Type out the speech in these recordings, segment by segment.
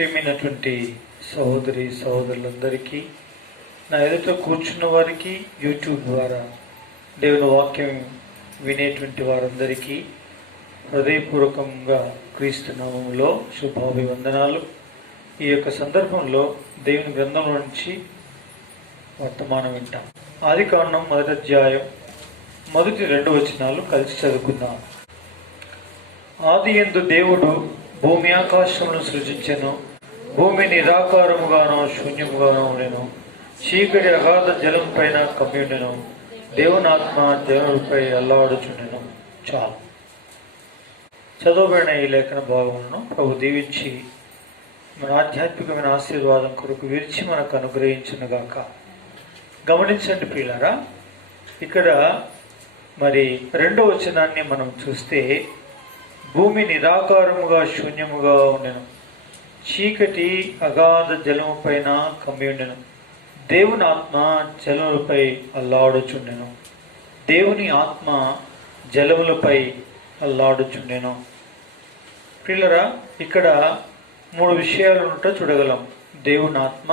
ప్రియమైనటువంటి సహోదరి సహోదరులందరికీ, నా ఎదుట కూర్చున్న వారికి, యూట్యూబ్ ద్వారా దేవుని వాక్యం వినేటువంటి వారందరికీ హృదయపూర్వకంగా క్రీస్తు నామములో శుభాభివందనాలు. ఈ యొక్క సందర్భంలో దేవుని గ్రంథంలో నుంచి వర్తమానం వింటాం. ఆదికాండం 1వ అధ్యాయం 1-2 వచనాలు కలిసి చదువుకుందాం. ఆదియందు దేవుడు భూమి ఆకాశములను సృజించెను. భూమి నిరాకారముగానో శూన్యముగానో ఉండెను. చీకటి అగాధ జలం పైన కమ్మియుండెను. దేవుని ఆత్మ జలములపై అల్లాడుచుండెను. చాలు. చదవబడిన ఈ లేఖన భాగములను ప్రభు దీవించి మన ఆధ్యాత్మికమైన ఆశీర్వాదం కొరకు విరిచి మనకు అనుగ్రహించునుగాక. గమనించండి ప్రియులారా, ఇక్కడ మరి 2వ వచనాన్ని మనం చూస్తే, భూమి నిరాకారముగా శూన్యముగా ఉండెను. చీకటి అగాధ జలము పైన కమ్మి ఉండెను. దేవుని ఆత్మ జలములపై అల్లాడుచుండెను. దేవుని ఆత్మ జలములపై అల్లాడుచుండెను. ప్రియులారా, ఇక్కడ 3 విషయాలు ఉంటో చూడగలం. దేవుని ఆత్మ,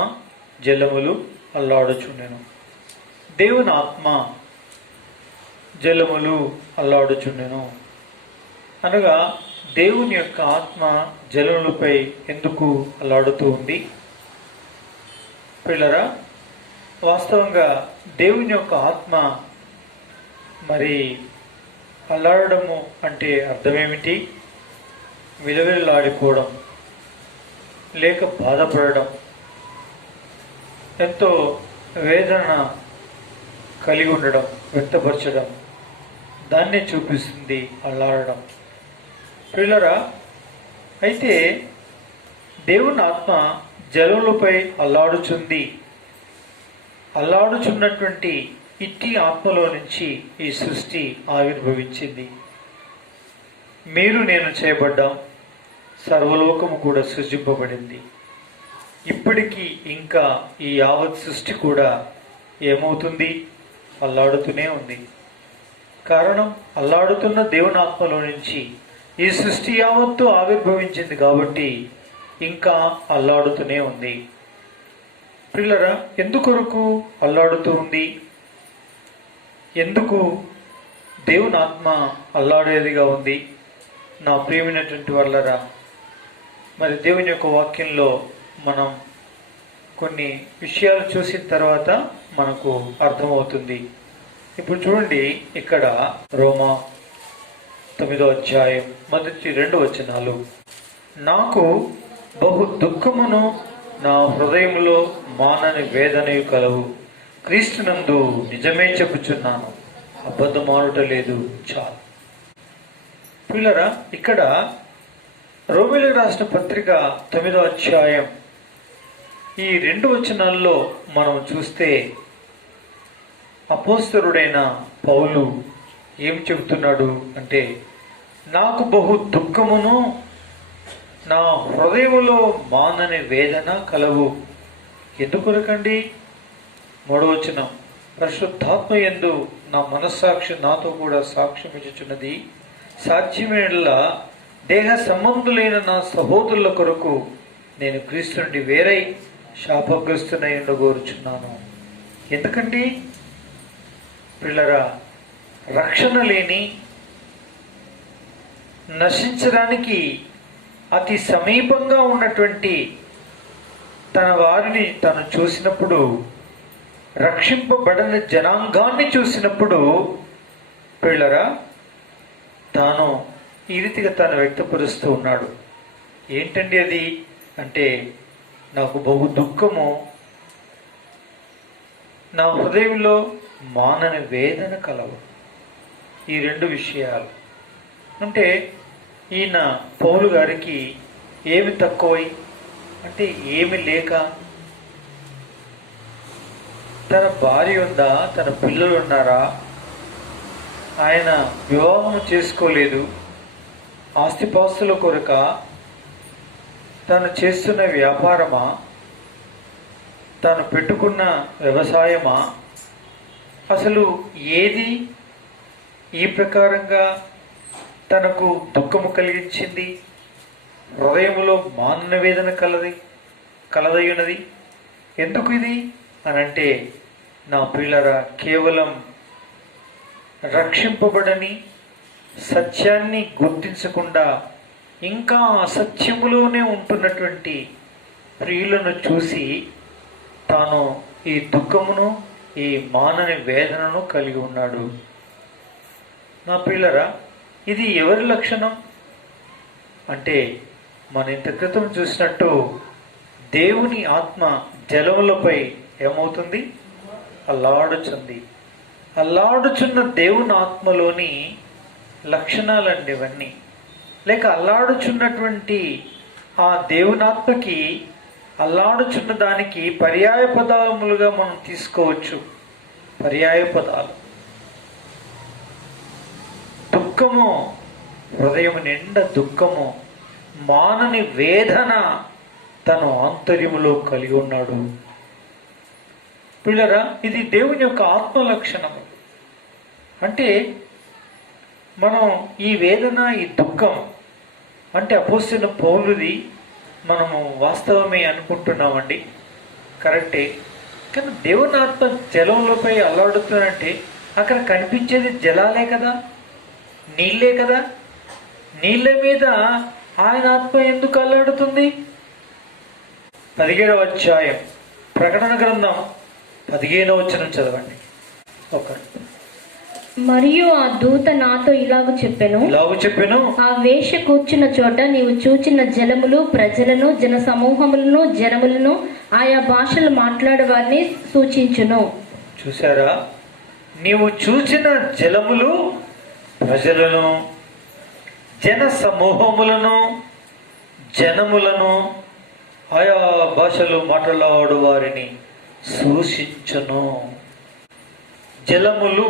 జలములు, అల్లాడుచుండెను. దేవుని ఆత్మ, జలములు అల్లాడుచుండెను అనగా, దేవుని యొక్క ఆత్మ జలములపై ఎందుకు అల్లాడుతూ ఉంది? పిల్లరా, వాస్తవంగా దేవుని యొక్క ఆత్మ మరి అల్లాడము అంటే అర్థమేమిటి? విలవిల్లాడిపోవడం, లేక బాధపడడం, ఎంతో వేదన కలిగి ఉండడం, వ్యక్తపరచడం, దాన్నే చూపిస్తుంది అల్లాడడం. ప్రియులారా, అయితే దేవుని ఆత్మ జలములపై అల్లాడుచుంది. అల్లాడుచున్నటువంటి ఇట్టి ఆత్మలో నుంచి ఈ సృష్టి ఆవిర్భవించింది. మీరు నేను చేయబడ్డాం. సర్వలోకము కూడా సృజింపబడింది. ఇప్పటికీ ఇంకా ఈ యావత్ సృష్టి కూడా ఏమవుతుంది? అల్లాడుతూనే ఉంది. కారణం, అల్లాడుతున్న దేవుని ఆత్మలో నుంచి ఈ సృష్టి యావత్తు ఆవిర్భవించింది కాబట్టి ఇంకా అల్లాడుతూనే ఉంది. పిల్లరా, ఎందుకొరకు అల్లాడుతూ ఉంది? ఎందుకు దేవుని ఆత్మ అల్లాడేదిగా ఉంది? నా ప్రియమైనటువంటి వాళ్ళరా, మరి దేవుని యొక్క వాక్యంలో మనం కొన్ని విషయాలు చూసిన తర్వాత మనకు అర్థమవుతుంది. ఇప్పుడు చూడండి, ఇక్కడ రోమా 9వ అధ్యాయం 1-2 వచనాలు. నాకు బహు దుఃఖమును నా హృదయములో మానని వేదనయు కలవు. క్రీస్తునందు నిజమే చెప్పుచున్నాను, అబద్ధమాడుట లేదు. చాలు. పిల్లరా, ఇక్కడ రోమీయులకు రాసిన పత్రిక 9వ అధ్యాయం ఈ 2 వచనాల్లో మనం చూస్తే, అపోస్తలుడైన పౌలు ఏం చెబుతున్నాడు అంటే, నాకు బహు దుఃఖమును నా హృదయములో మానని వేదన కలవు. ఎందుకొరకండి? 3వ వచనం, పరిశుద్ధాత్మ యందు నా మనస్సాక్షి నాతో కూడా సాక్ష్యం ఇచ్చుచున్నది. సాధ్యమైన దేహ సంబంధులైన నా సహోదరుల కొరకు నేను క్రీస్తు నుండి వేరై శాపగ్రస్తునై ఉండగోరుచున్నాను. ఎందుకండి? పిల్లరా, రక్షణ లేని, నశించడానికి అతి సమీపంగా ఉన్నటువంటి తన వారిని తను చూసినప్పుడు, రక్షింపబడని జనాంగాన్ని చూసినప్పుడు, పిల్లరా, తాను ఈ రీతిగా తాను వ్యక్తపరుస్తూ ఉన్నాడు. ఏంటండి అది అంటే, నాకు బహు దుఃఖము, నా హృదయంలో మానని వేదన కలవు. ఈ 2 విషయాలు అంటే, ఈయన పౌలు గారికి ఏమి తక్కువై అంటే ఏమి లేక, తన భార్య ఉందా? తన పిల్లలు ఉన్నారా? ఆయన వివాహం చేసుకోలేదు. ఆస్తిపాస్తుల కొరక, తను చేస్తున్న వ్యాపారమా, తాను పెట్టుకున్న వ్యవసాయమా, అసలు ఏది ఈ ప్రకారంగా తనకు దుఃఖము కలిగించింది? హృదయములో మానన వేదన కలదయ్యున్నది. ఎందుకు ఇది అనంటే, నా ప్రియులరా, కేవలం రక్షింపబడని, సత్యాన్ని గుర్తించకుండా ఇంకా అసత్యములోనే ఉంటున్నటువంటి ప్రియులను చూసి తాను ఈ దుఃఖమును, ఈ మానని వేదనను కలిగి ఉన్నాడు. నా ప్రియులరా, ఇది ఎవరి లక్షణం అంటే, మన ఇంత క్రితం చూసినట్టు దేవుని ఆత్మ జలములపై ఏమవుతుంది? అల్లాడుచుంది. అల్లాడుచున్న దేవుని ఆత్మలోని లక్షణాలండి ఇవన్నీ. లేక అల్లాడుచున్నటువంటి ఆ దేవుని ఆత్మకి, అల్లాడుచున్న దానికి పర్యాయ పదాములుగా మనం తీసుకోవచ్చు. పర్యాయ పదాలు: దుఃఖము, హృదయం నిండా దుఃఖము, మానని వేదన తను ఆంతర్యములో కలిగి ఉన్నాడు. పిల్లరా, ఇది దేవుని యొక్క ఆత్మ లక్షణము. అంటే మనం ఈ వేదన, ఈ దుఃఖం అంటే అపోస్తలుడైన పౌలుది మనము వాస్తవమే అనుకుంటున్నామండి, కరెక్టే. కానీ దేవుని ఆత్మ జలంలోపై అల్లాడుతున్నంటే అక్కడ కనిపించేది జలాలే కదా, నీళ్ళే కదా. నీళ్ళ మీద ఆయన ఆత్మ ఎందుకు అల్లాడుతుంది? 17వ అధ్యాయం ప్రకటన గ్రంథం 15వ వచనం చదవండి ఒకరు. మరియు ఆ దూత నాతో ఇలాగు చెప్పెను, ఆ వేశ్య కూర్చున్న చోట నీవు చూచిన జలములు ప్రజలను, జన సమూహములను, జనములను, ఆయా భాషలు మాట్లాడే వారిని సూచించును. చూసారా? నీవు చూచిన జలములు ప్రజలను, జన సమూహములను, జనములను, ఆయా భాషలు మాట్లాడు వారిని సూచించును. జలములు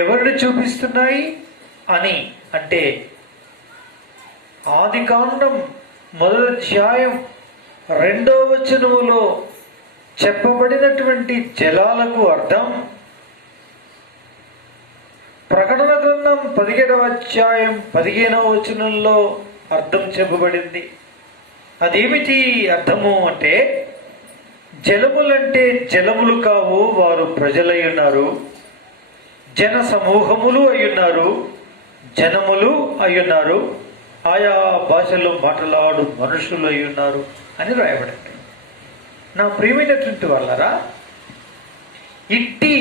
ఎవరిని చూపిస్తున్నాయి అని అంటే, ఆదికాండం 1వ అధ్యాయం 2వ వచనములో చెప్పబడినటువంటి జలాలకు అర్థం ప్రకటన గ్రంథం 17వ అధ్యాయం 15వ వచనంలో అర్థం చెప్పబడింది. అదేమిటి అర్థము అంటే, జలములంటే జలములు కావు, వారు ప్రజలై ఉన్నారు, జన సమూహములు అయ్యున్నారు, జనములు అయ్యున్నారు, ఆయా భాషలో మాట్లాడు మనుషులు అయ్యున్నారు అని రాయబడింది. నా ప్రియమైనటువంటి వాళ్ళరా, ఇట్టి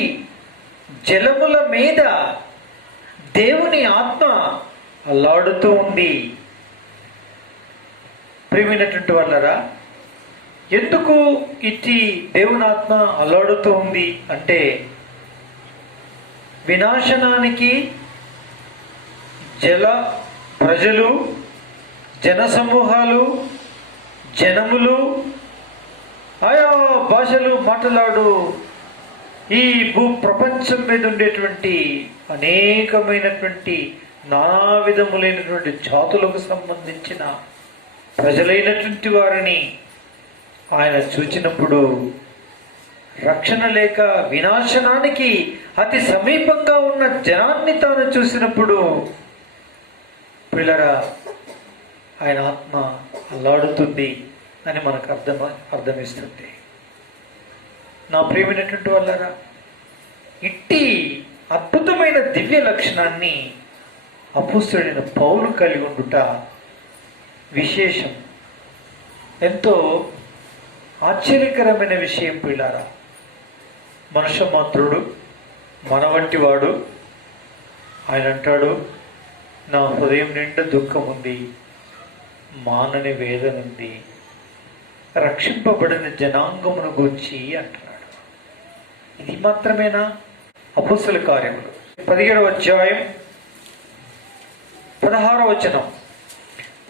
జలముల మీద దేవుని ఆత్మ అల్లాడుతూ ఉంది. ప్రియమైనటువంటి వాళ్ళరా, ఎందుకు ఇట్టి దేవుని ఆత్మ అల్లాడుతూ ఉంది అంటే, వినాశనానికి ప్రజలు, జన సమూహాలు, జనములు, ఆయా భాషలు మాట్లాడు ఈ భూ ప్రపంచం మీద ఉండేటువంటి అనేకమైనటువంటి నానా విధములైనటువంటి జాతులకు సంబంధించిన ప్రజలైనటువంటి వారిని ఆయన చూచినప్పుడు, రక్షణ లేక వినాశనానికి అతి సమీపంగా ఉన్న జనాన్ని తాను చూసినప్పుడు, పిల్లరా, ఆయన ఆత్మ అల్లాడుతుంది అని మనకు అర్థమిస్తుంది. నా ప్రియమైనటువంటి వాళ్ళరా, ఇట్టి అద్భుతమైన దివ్య లక్షణాన్ని అపోస్తలుడైన పౌలు కలిగి ఉండుట విశేషం. ఎంతో ఆశ్చర్యకరమైన విషయం పిల్లారా. మనుష్య మాత్రుడు, మన వంటి వాడు. ఆయన అంటాడు, నా హృదయం నిండా దుఃఖం ఉంది, మానని వేదన ఉంది, రక్షింపబడిన జనాంగమును గూర్చి అంటున్నాడు. ఇది మాత్రమేనా? అపోస్తల కార్యములు 17వ అధ్యాయం 16వ వచనం.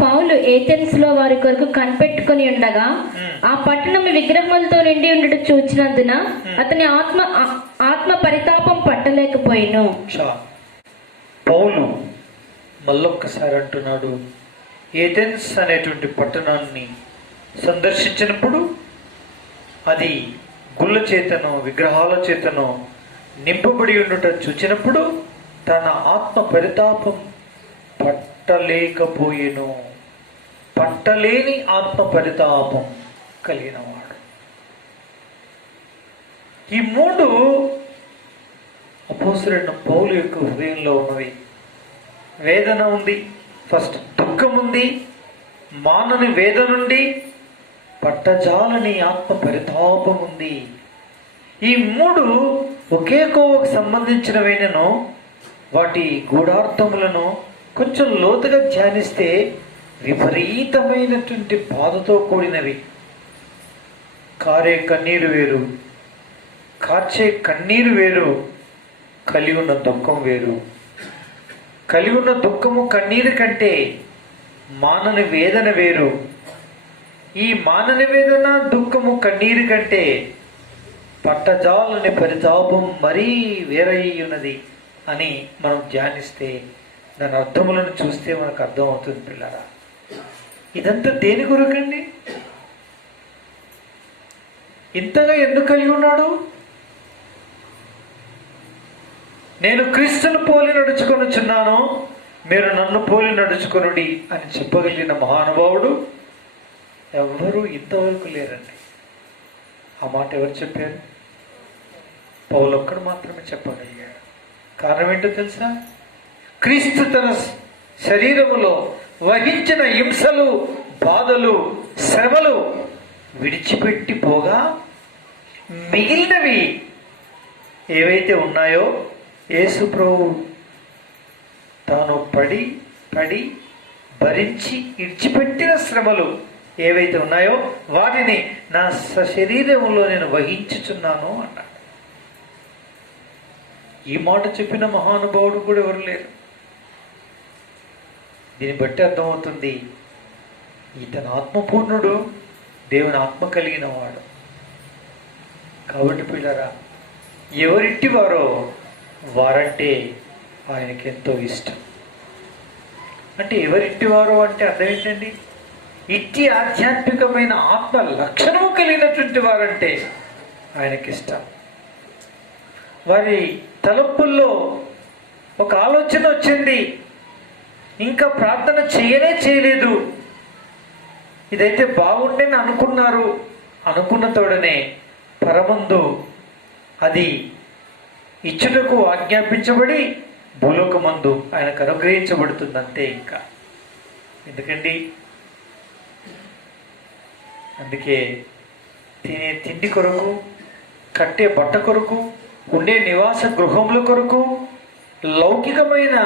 పౌలు ఏథెన్స్ లో వారి కొరకు కనిపెట్టుకుని ఉండగా ఆ పట్టణం విగ్రహములతో నిండి ఉండట చూచినందున అతని ఆత్మ పరితాపం పట్టలేకపోయిను. పౌలు మళ్ళొక్కసారి అంటున్నాడు, ఏథెన్స్ అనేటువంటి పట్టణాన్ని సందర్శించినప్పుడు అది గుళ్ళ చేతను, విగ్రహాల చేతను నింపబడి ఉండుట చూచినప్పుడు తన ఆత్మ పరితాపం పట్టలేకపోయేను. పట్టలేని ఆత్మ పరితాపం కలిగినవాడు. ఈ మూడు అపోస్తలుడైన పౌలు యొక్క హృదయంలో ఉన్నవి. వేదన ఉంది, ఫస్ట్ దుఃఖం ఉంది, మానని వేదన నుండి పట్టజాలని ఆత్మ పరితాపం ఉంది. ఈ మూడు ఒకే కోవకు సంబంధించినవేనను వాటి గూఢార్థములను కొంచెం లోతుగా ధ్యానిస్తే విపరీతమైనటువంటి బాధతో కూడినవి. కారే కన్నీరు వేరు, కార్చే కన్నీరు వేరు, కలిగి ఉన్న దుఃఖం వేరు. కలిగి ఉన్న దుఃఖము కన్నీరు కంటే మానని వేదన వేరు. ఈ మానని వేదన దుఃఖము కన్నీరు కంటే పట్టజాలని పరితాపం మరీ వేరై ఉన్నది అని మనం ధ్యానిస్తే దాని అర్థములను చూస్తే మనకు అర్థం అవుతుంది పిల్లరా. ఇదంతా దేని కొరకండి? ఇంతగా ఎందుకు కలిగి ఉన్నాడు? నేను క్రీస్తును పోలి నడుచుకొనుచున్నాను, మీరు నన్ను పోలి నడుచుకొనుడి అని చెప్పగలిగిన మహానుభావుడు ఎవ్వరూ ఇంతవరకు లేరండి. ఆ మాట ఎవరు చెప్పారు? పౌలు ఒక్కడు మాత్రమే చెప్పగలిగాడు. కారణం ఏంటో తెలుసా? క్రీస్తు తన శరీరములో వహించిన హింసలు, బాధలు, శ్రమలు విడిచిపెట్టి పోగా మిగిలినవి ఏవైతే ఉన్నాయో యేసు ప్రభు తాను పడి భరించి విడిచిపెట్టిన శ్రమలు ఏవైతే ఉన్నాయో వాటిని నా శరీరంలో నేను వహించుచున్నాను అన్నాడు. ఈ మాట చెప్పిన మహానుభావుడు కూడా ఎవరు లేరు. దీన్ని బట్టి అర్థమవుతుంది ఇతను ఆత్మపూర్ణుడు, దేవుని ఆత్మ కలిగిన వాడు. కాబట్టి పిల్లరా, ఎవరింటి వారో వారంటే ఆయనకి ఎంతో ఇష్టం. అంటే ఎవరింటి వారో అంటే అర్థం ఏంటండి? ఇట్టి ఆధ్యాత్మికమైన ఆత్మ లక్షణము కలిగినటువంటి వారంటే ఆయనకి ఇష్టం. వారి తలపుల్లో ఒక ఆలోచన వచ్చింది, ఇంకా ప్రార్థన చేయలేదు, ఇదైతే బాగుండేని అనుకున్నారు. అనుకున్న తోడనే పరమందు అది ఇచ్చుటకు ఆజ్ఞాపించబడి భూలోకమందు ఆయనకు అనుగ్రహించబడుతుంది అంతే. ఇంకా ఎందుకండి? అందుకే తినే తిండి కొరకు, కట్టే బట్ట కొరకు, ఉండే నివాస గృహముల కొరకు, లౌకికమైన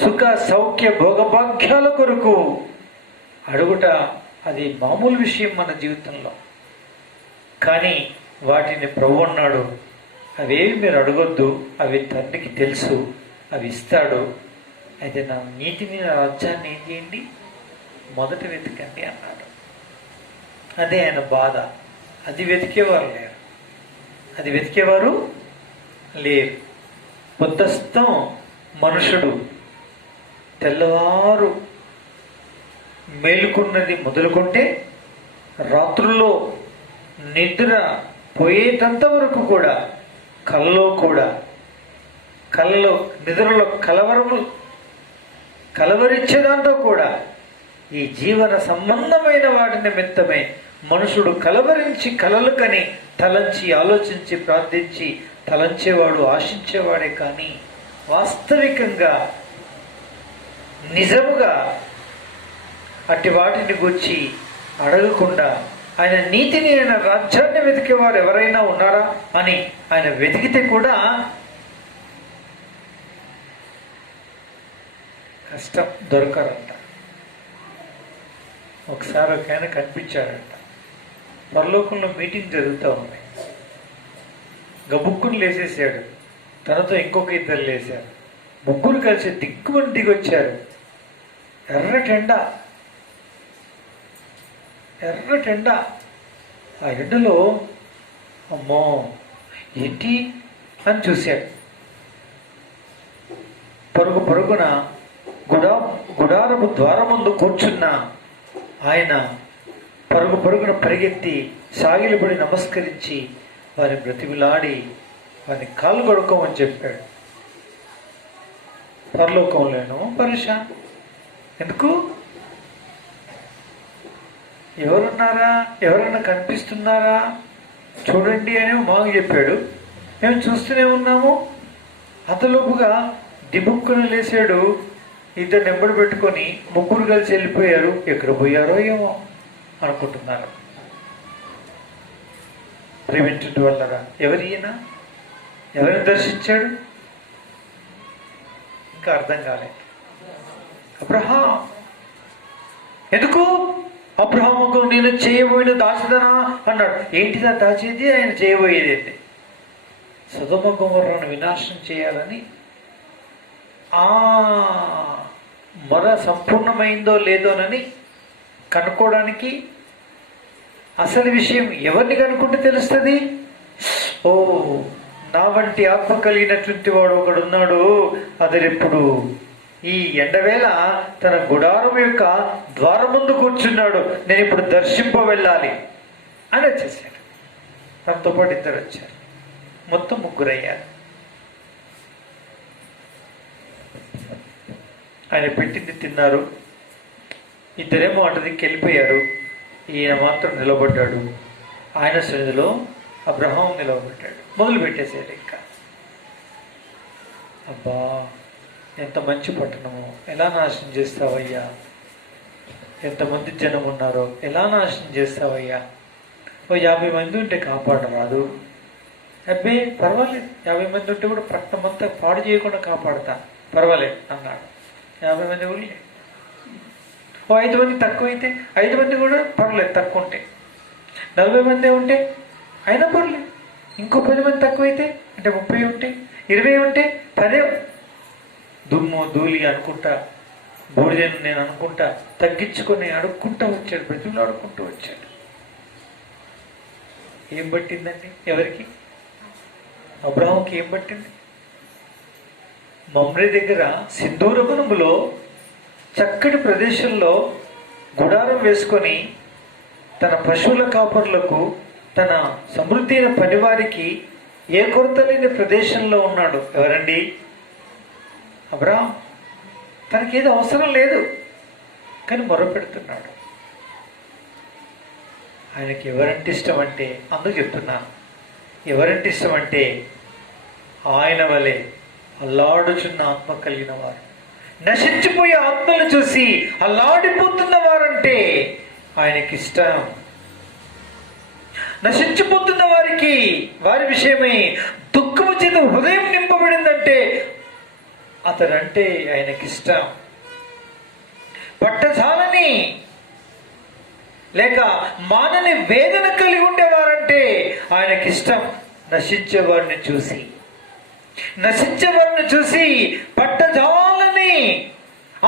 సుఖ సౌఖ్య భోగభాగ్యాల కొరకు అడుగుట అది మామూలు విషయం మన జీవితంలో. కానీ వాటిని ప్రభు అన్నాడు, అవేవి మీరు అడగొద్దు, అవి తండ్రికి తెలుసు, అవి ఇస్తాడు. అయితే నా నీతిని, నా రాజ్యాన్ని ఏం చేయండి, మొదట వెతకండి అన్నాడు. అదే ఆయన బాధ. అది వెతికేవారు లేరు. బుద్ధస్థం మనుషుడు తెల్లవారు మేలుకున్నది మొదలుకుంటే రాత్రుల్లో నిద్ర పోయేటంత వరకు కూడా కలలో నిద్రలో కలవరించేదాంతో కూడా ఈ జీవన సంబంధమైన వాటి నిమిత్తమే మనుషుడు కలవరించి కలలు కని తలంచి ఆలోచించి ప్రార్థించి తలంచేవాడు ఆశించేవాడే. కానీ వాస్తవికంగా నిజముగా అట్టి వాటిని గురించి అడగకుండా ఆయన నీతిని, ఆయన రాజ్యాన్ని వెతికేవారు ఎవరైనా ఉన్నారా అని ఆయన వెతికితే కూడా కష్టం, దొరకరంట. ఒకసారి ఒక ఆయన కనిపించాడంట. పరలోకంలో మీటింగ్ జరుగుతూ ఉంది. గబుక్కుని లేసేసాడు, తనతో ఇంకొక ఇద్దరు లేచారు. ముగ్గురు కలిసి దిక్కుమని దిగొచ్చారు. ఎర్రటెండ ఆ ఎండలో అమ్మో ఏంటి అని చూశాడు. పరుగున గుడారపు ద్వారముందు కూర్చున్న ఆయన పరుగున పరిగెత్తి సాగిలబడి నమస్కరించి వారిని బ్రతిమిలాడి వారిని కాళ్ళు కడుక్కోమని చెప్పాడు. పరలోకంలోనూ పరిశాన్. ఎందుకు? ఎవరున్నారా, ఎవరన్నా కనిపిస్తున్నారా చూడండి అని మాకు చెప్పాడు. మేము చూస్తూనే ఉన్నాము. అంతలోపుగా దిబుక్కును లేచాడు. ఇద్దరు నెంబడి పెట్టుకొని ముగ్గురు కలిసి వెళ్ళిపోయారు. ఎక్కడ పోయారో ఏమో అనుకుంటున్నారు. ప్రేమించుంటి వల్లరా ఎవరి ఈయన, ఎవరిని దర్శించాడు ఇంకా అర్థం కాలేదు. అబ్రహాం ఎందుకు అబ్రహాముకు నేను చేయబోయిన దాచదనా అన్నాడు. ఏంటిదా దాచేది? ఆయన చేయబోయేది ఏంటి? సొదొమ గొమొర్రాను వినాశనం చేయాలని ఆ మొర సంపూర్ణమైందో లేదోనని కనుక్కోవడానికి. అసలు విషయం ఎవరిని కనుక్కుంటే తెలుస్తుంది? ఓ, నా వంటి ఆత్మ కలిగినటువంటి వాడు ఒకడున్నాడు, అతడిప్పుడు ఈ ఎండవేళ తన గుడారం యొక్క ద్వారం ముందు కూర్చున్నాడు, నేను ఇప్పుడు దర్శింప వెళ్ళాలి అని వచ్చేసాడు. తనతో పాటు ఇద్దరు వచ్చారు. మొత్తం ముగ్గురయ్యారు. ఆయన పెట్టింది తిన్నారు. ఇద్దరేమో అటు దిక్కు వెళ్ళిపోయారు. ఈయన మాత్రం నిలబడ్డాడు. ఆయన సన్నిధిలో అబ్రహాం నిలబడ్డాడు. మొదలు పెట్టేశాడు. ఇంకా అబ్బా, ఎంత మంచి పట్టణము, ఎలా నాశనం చేస్తావయ్యా, ఎంతమంది జనం ఉన్నారో ఎలా నాశనం చేస్తావయ్యా, ఓ 50 మంది ఉంటే కాపాడరాదు? అబ్బే పర్వాలేదు, 50 మంది ఉంటే కూడా పట్టణం అంతా పాడు చేయకుండా కాపాడతా, పర్వాలేదు అన్నాడు. 50 మంది కూడా లేదు. ఓ 5 మంది తక్కువైతే 5 మంది కూడా పర్వాలేదు, తక్కువ ఉంటే 40 మంది ఉంటే అయినా పర్లేదు. ఇంకో 10 మంది తక్కువైతే అంటే 30 ఉంటే 20 ఉంటే 10 దుమ్ము ధూళి అనుకుంటా, బూడిదను నేను అనుకుంటా తగ్గించుకొని అడుక్కుంటూ వచ్చాడు. ప్రజలు అడుక్కుంటూ వచ్చాడు. ఏం పట్టిందండి ఎవరికి? అబ్రహాంకి ఏం పట్టింది? మమ్రే దగ్గర సింధూరవనములో చక్కటి ప్రదేశంలో గుడారం వేసుకొని తన పశువుల కాపర్లకు, తన సమృద్ధి అయిన పనివారికి ఏ కొరత లేని ప్రదేశంలో ఉన్నాడు. ఎవరండి? అబ్రహాం. తనకేదో అవసరం లేదు, కానీ మొరపెడుతున్నాడు. ఆయనకి ఎవరంటే ఇష్టం అంటే, అందుకు చెప్తున్నాను, ఎవరంటే ఇష్టం అంటే ఆయన వలె అల్లాడుచున్న ఆత్మ కలిగిన వారు, నశించిపోయే ఆత్మను చూసి అల్లాడిపోతున్న వారంటే ఆయనకి ఇష్టం. నశించిపోతున్న వారికి, వారి విషయమై దుఃఖము చేత హృదయం నింపబడిందంటే అతడంటే ఆయనకి ఇష్టం. పట్టజాలని లేక మానని వేదన కలిగి ఉండేవారంటే ఆయనకి ఇష్టం. నశించేవారిని చూసి పట్టజాలని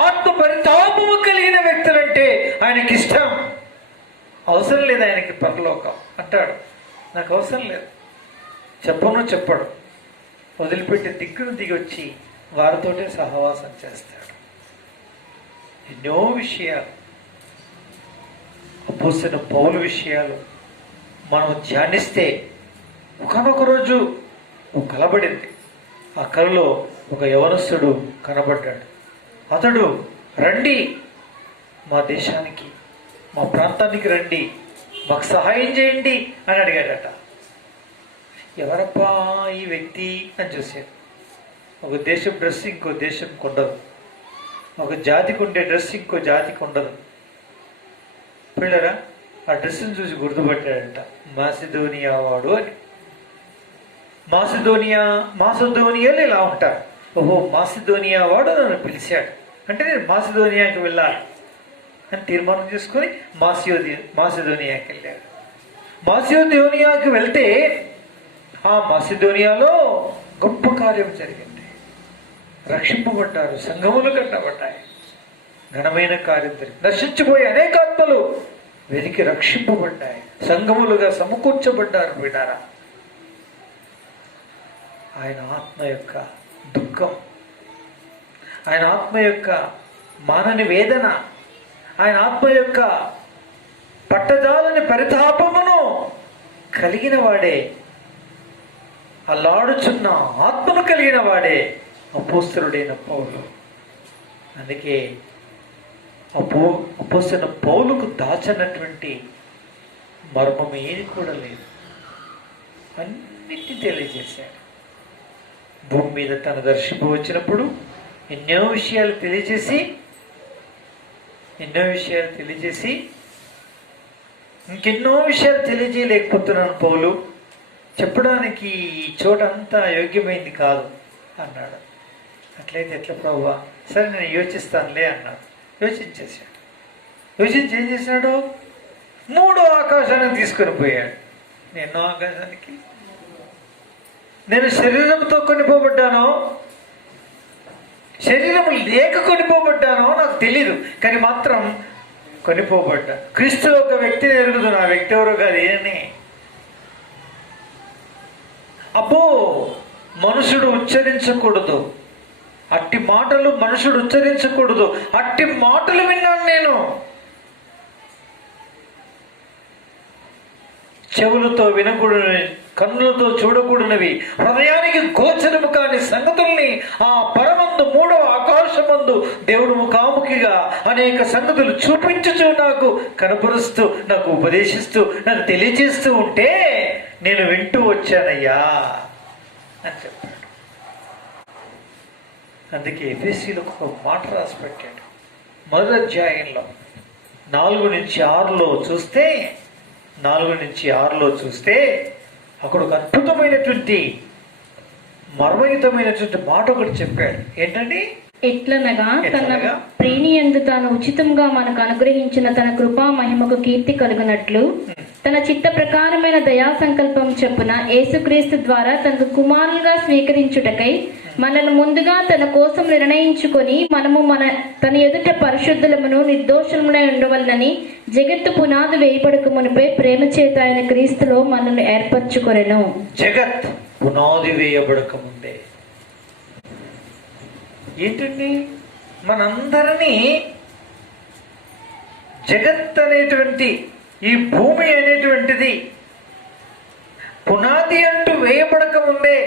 ఆత్మ పరితాపము కలిగిన వ్యక్తులంటే ఆయనకి ఇష్టం. అవసరం లేదు ఆయనకి పరలోకం అంటాడు. నాకు అవసరం లేదు, చెప్పడు. వదిలిపెట్టి దిక్కును దిగి వచ్చి వారితోటే సహవాసం చేస్తాడు. ఎన్నో విషయాలు, అపోస్తలుడైన పౌలు విషయాలు మనం ధ్యానిస్తే ఒకనొక రోజు ఒక కలబడింది. ఆ కలలో ఒక యవనస్తుడు కనబడ్డాడు. అతడు, రండి మా దేశానికి, మా ప్రాంతానికి రండి, మాకు సహాయం చేయండి అని అడిగాడట. ఎవరబ్బా ఈ వ్యక్తి అని చూశాడు. ఒక దేశం డ్రెస్ ఇంకో దేశంకి ఉండదు, ఒక జాతికి ఉండే డ్రెస్ ఇంకో జాతికి ఉండదు. పిల్లరా, ఆ డ్రెస్సును చూసి గుర్తుపట్టాడంట, మాసిదోనియా వాడు అని. మాసిదోనియాలో ఇలా ఉంటారు. ఓహో, మాసిదోనియా వాడు నన్ను పిలిచాడు అంటే నేను మాసిదోనియాకి వెళ్ళాలి అని తీర్మానం చేసుకొని మాసిదోనియాకి వెళ్ళాడు. మాసిదోనియాకి వెళ్తే ఆ మాసిదోనియాలో గొప్ప కార్యం జరిగింది. రక్షింపబడ్డారు, సంఘములు కట్టబడ్డాయి, ఘనమైన కార్యం జరిగింది. నశించిపోయి అనేక ఆత్మలు వెతికి రక్షింపబడ్డాయి, సంఘములుగా సమకూర్చబడ్డారు. విడారా, ఆయన ఆత్మ యొక్క దుఃఖం, ఆయన ఆత్మ యొక్క మానని వేదన, ఆయన ఆత్మ యొక్క పట్టజాలని పరితాపమును కలిగిన వాడే, అల్లాడుచున్న ఆత్మను కలిగిన వాడే అపోస్తలుడైన పౌలు. అందుకే అపోస్తలుడైన పౌలుకు దాచనటువంటి మర్మం ఏది కూడా లేదు. అన్నిటినీ తెలియజేశాడు. భూమి మీద తన దర్శింపు వచ్చినప్పుడు ఎన్నో విషయాలు తెలియజేసి ఇంకెన్నో విషయాలు తెలియజేయలేకపోతున్నాను పౌలు, చెప్పడానికి ఈ చోట అంతా యోగ్యమైంది కాదు అన్నాడు. అట్లయితే ఎట్లా ప్రభువా? సరే నేను యోచిస్తానులే అన్నాడు. యోచించేశాడు. యోచించి ఏం చేశాడు? 3వ ఆకాశానికి తీసుకొని పోయాడు. ఎన్నో ఆకాశానికి? నేను శరీరంతో కొనిపోబడ్డానో శరీరం లేక కొనిపోబడ్డానో నాకు తెలీదు, కానీ మాత్రం కొనిపోబడ్డా. క్రీస్తులో ఒక వ్యక్తిని ఎరుగుతున్నా, ఆ వ్యక్తి ఎవరో కాదు ఏని. అబ్బో, మనుషుడు ఉచ్చరించకూడదు, అట్టి మాటలు మనుషుడు ఉచ్చరించకూడదు, అట్టి మాటలు విన్నాను నేను. చెవులతో వినకూడని, కన్నులతో చూడకూడనివి, హృదయానికి గోచరము కాని సంగతుల్ని ఆ పరమందు 3వ ఆకాశమందు దేవుడు ముఖాముఖిగా అనేక సంగతులు చూపించుచు నాకు కనపరుస్తూ, నాకు ఉపదేశిస్తూ, నాకు తెలియజేస్తూ ఉంటే నేను వింటూ వచ్చానయ్యా అని చెప్పాడు. అందుకే ఎఫెసీయులకు ఒక మాట రాసి పెట్టాడు. 1వ అధ్యాయంలో 4 నుంచి 6లో చూస్తే 4 నుంచి 6లో చూస్తే అక్కడ ఒక అద్భుతమైనటువంటి మర్మయుతమైనటువంటి మాట ఒకటి చెప్పాడు. ఏంటండి? ఎట్లనగా తన ప్రేణియందు తాను ఉచితంగా మనకు అనుగ్రహించిన తన కృపా మహిమకు కీర్తి కలుగునట్లు తన చిత్త ప్రకారమైన దయా సంకల్పం చొప్పున యేసుక్రీస్తు ద్వారా తనకు కుమారులుగా స్వీకరించుటకై మనల్ని ముందుగా తన కోసం నిర్ణయించుకొని మనము తన ఎదుట పరిశుద్ధులమును నిర్దోషములై ఉండవలనని జగత్తు పునాది వేయబడక మునిపై ప్రేమ చేత ఆయన క్రీస్తులో మనల్ని ఏర్పరచుకొనెను. జగత్ పునాది వేయబడక ముందే ఏంటండి? మనందరినీ జగత్ అనేటువంటి ఈ భూమి అనేటువంటిది పునాది అంటూ వేయబడక ముందే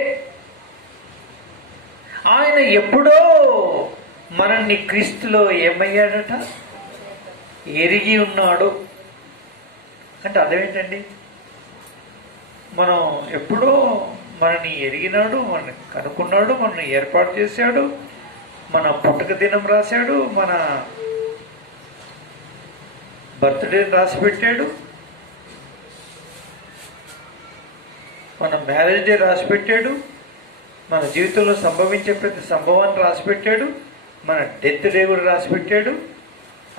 ఆయన ఎప్పుడో మనల్ని క్రీస్తులో ఏమయ్యాడట? ఎరిగి ఉన్నాడు. అంటే అదేంటండి? మనం ఎప్పుడో మనని ఎరిగినాడు, మనని కనుక్కున్నాడు, మనని ఏర్పాటు చేశాడు, మన పుట్టుక దినం రాశాడు, మన బర్త్డే రాసి పెట్టాడు, మన మ్యారేజ్ డే రాసి పెట్టాడు, మన జీవితంలో సంభవించే ప్రతి సంభవాన్ని రాసి పెట్టాడు, మన డెత్ డే కూడా రాసి పెట్టాడు.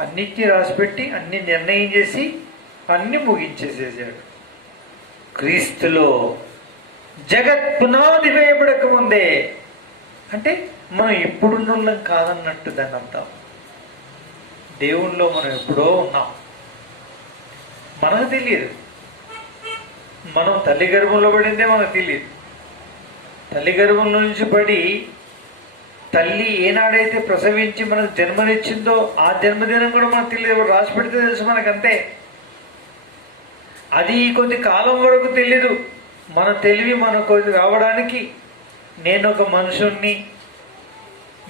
అన్నిటినీ రాసిపెట్టి అన్ని నిర్ణయం చేసి అన్ని ముగించేసేసాడు. క్రీస్తులో జగత్ పునాది వేయబడక ముందే అంటే మనం ఇప్పుడున్నోళ్ళం కాదన్నట్టు దాన్ని అర్థం. దేవుణ్ణిలో మనం ఎప్పుడో ఉన్నాం, మనకు తెలియదు. మనం తల్లి గర్భంలో పడిందే మనకు తెలియదు. తల్లి గర్భంలో నుంచి పడి తల్లి ఏనాడైతే ప్రసవించి మనకు జన్మనిచ్చిందో ఆ జన్మదినం కూడా మనకు తెలియదు. రాసి పెడితే తెలుసు మనకంతే. అది కొద్ది కాలం వరకు తెలీదు. మన తెలివి మనకు రావడానికి, నేను ఒక మనుషుణ్ణి,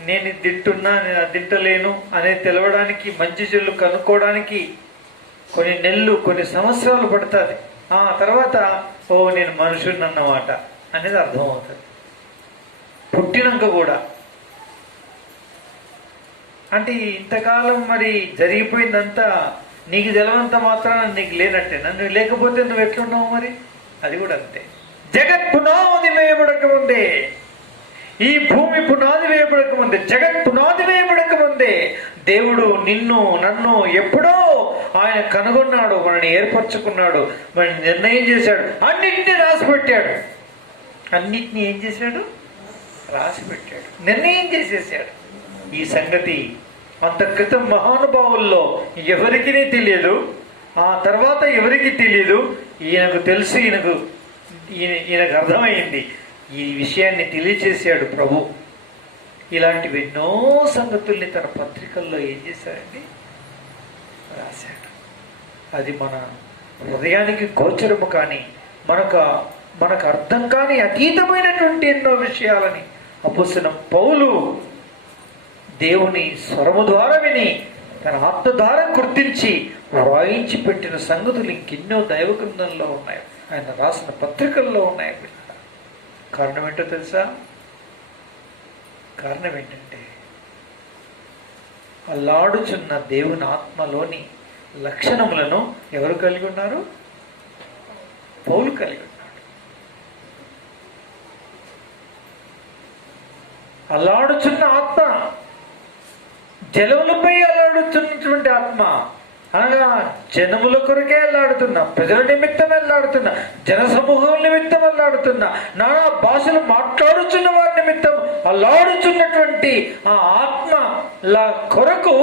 నేను ఇది తింటున్నా, నేను అది తింటలేను అనేది తెలవడానికి, మంచి చెల్లు కనుక్కోవడానికి కొన్ని నెలలు, కొన్ని సంవత్సరాలు పడుతుంది. ఆ తర్వాత ఓ నేను మనుషుణ్ణి అన్నమాట అనేది అర్థమవుతుంది. పుట్టినాక కూడా అంటే ఇంతకాలం మరి జరిగిపోయిందంతా నీకు తెలవంత మాత్రాన నీకు లేనట్టే. నువ్వు లేకపోతే నువ్వు ఎట్లున్నావు మరి? అది కూడా అంతే. జగత్ పునాది వేయబడక ముందే, ఈ భూమి పునాది వేయబడక ముందే, జగత్ పునాది వేయబడక ముందే దేవుడు నిన్ను నన్ను ఎప్పుడో ఆయన కనుగొన్నాడు, మనని ఏర్పరచుకున్నాడు, మనని నిర్ణయం చేశాడు, అన్నింటినీ రాసి పెట్టాడు. అన్నిటినీ ఏం చేశాడు? రాసి పెట్టాడు, నిర్ణయం చేసేసాడు. ఈ సంగతి అంత క్రితం మహానుభావుల్లో ఎవరికి తెలియదు, ఆ తర్వాత ఎవరికి తెలియదు. ఈయనకు తెలుసు, ఈయనకు అర్థమైంది. ఈ విషయాన్ని తెలియచేశాడు ప్రభు. ఇలాంటివి ఎన్నో సంగతుల్ని తన పత్రికల్లో ఏం చేశాడండి? రాశాడు. అది మన హృదయానికి గోచరము కానీ మనకు అర్థం కాని అతీతమైనటువంటి ఎన్నో విషయాలని అపోస్తలుడైన పౌలు దేవుని స్వరము ద్వారా విని తన ఆత్మ ద్వారా గుర్తించి వ్రాయించి పెట్టిన సంగతులు ఇంకెన్నో దైవ గ్రంథంలో ఉన్నాయి, ఆయన రాసిన పత్రికల్లో ఉన్నాయి. కారణం ఏంటో తెలుసా? కారణం ఏంటంటే అల్లాడుచున్న దేవుని ఆత్మలోని లక్షణములను ఎవరు కలిగి ఉన్నారు? పౌలు కలిగి ఉన్నాడు. అల్లాడుచున్న ఆత్మ, జలములపై అల్లాడుతున్నటువంటి ఆత్మ అనగా జనముల కొరకే అల్లాడుతున్నా, ప్రజల నిమిత్తం అల్లాడుతున్నా, జన సమూహం నిమిత్తం అల్లాడుతున్నా, నానా భాషలు మాట్లాడుచున్న వారి నిమిత్తం అల్లాడుచున్నటువంటి ఆ ఆత్మల కొరకు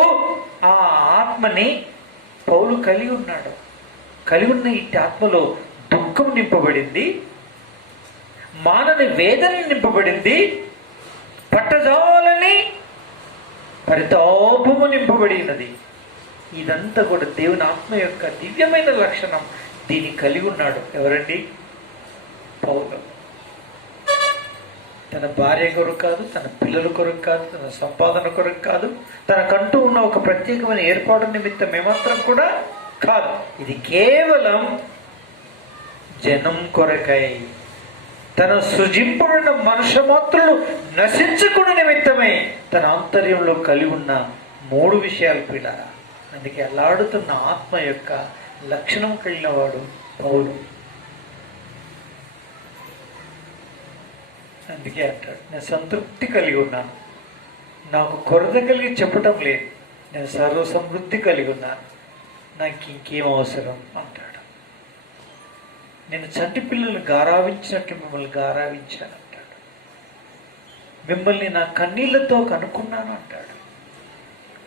ఆ ఆత్మని పౌలు కలిగి ఉన్నాడు. కలిగి ఉన్న ఈ ఆత్మలో దుఃఖం నింపబడింది, మానని వేదన నింపబడింది, పట్టజాలని పరితాపము నింపబడినది. ఇదంతా కూడా దేవుని ఆత్మ యొక్క దివ్యమైన లక్షణం. దీన్ని కలిగి ఉన్నాడు ఎవరండి? పౌలు. తన భార్య కొరకు కాదు, తన పిల్లల కొరకు కాదు, తన సంపాదన కొరకు కాదు, తనకంటూ ఉన్న ఒక ప్రత్యేకమైన ఏర్పాటు నిమిత్తం ఏమాత్రం కూడా కాదు. ఇది కేవలం జనం కొరకై, తన సృజింపబడిన మనుష్య మాత్రులు నశించకుండా నిమిత్తమై తన ఆంతర్యంలో కలిగి ఉన్న 3 విషయాలు పిల్లరా. అందుకే అల్లాడుతున్న ఆత్మ యొక్క లక్షణం కలిగిన వాడు పౌలు. అందుకే అంటాడు, నేను సంతృప్తి కలిగి ఉన్నాను, నాకు కొరత కలిగి చెప్పటం లేదు, నేను సర్వ సమృద్ధి కలిగి ఉన్నాను, నాకు ఇంకేం అవసరం అంటాడు. నేను చంటి పిల్లల్ని గారావించినట్టు మిమ్మల్ని గారావించాను అంటాడు. మిమ్మల్ని నా కన్నీళ్లతో కనుక్కున్నాను అంటాడు.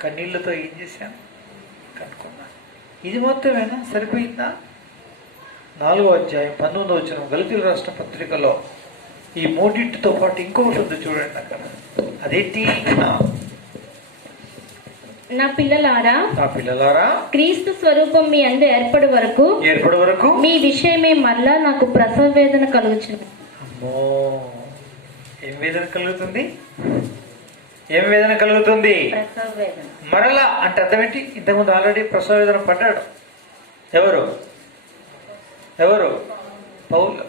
కన్నీళ్లతో ఏం చేశాను? కనుక్కున్నాను. ఇది మొత్తమేనా? సరిపోయిందా? 4వ అధ్యాయం 19వ వచనం గలతీయుల రాష్ట్ర పత్రికలో ఈ 3తో పాటు ఇంకొకటి ఉంది చూడండి అక్కడ. అదేంటి? నా పిల్లలారా, క్రీస్తు స్వరూపం మీ అందు ఏర్పడి వరకు మీ విషయమే మరలా నాకు ప్రసవ వేదన కలుగుచున్నది. అమ్మో, ఏం వేదన కలుగుతుంది? ఏం వేదన కలుగుతుంది? ప్రసవ వేదన. మరలా అంటే అర్థం ఏంటి? ఇంతకుముందు ఆల్రెడీ ప్రసవ వేదన పడ్డాడు. ఎవరు? పౌలు.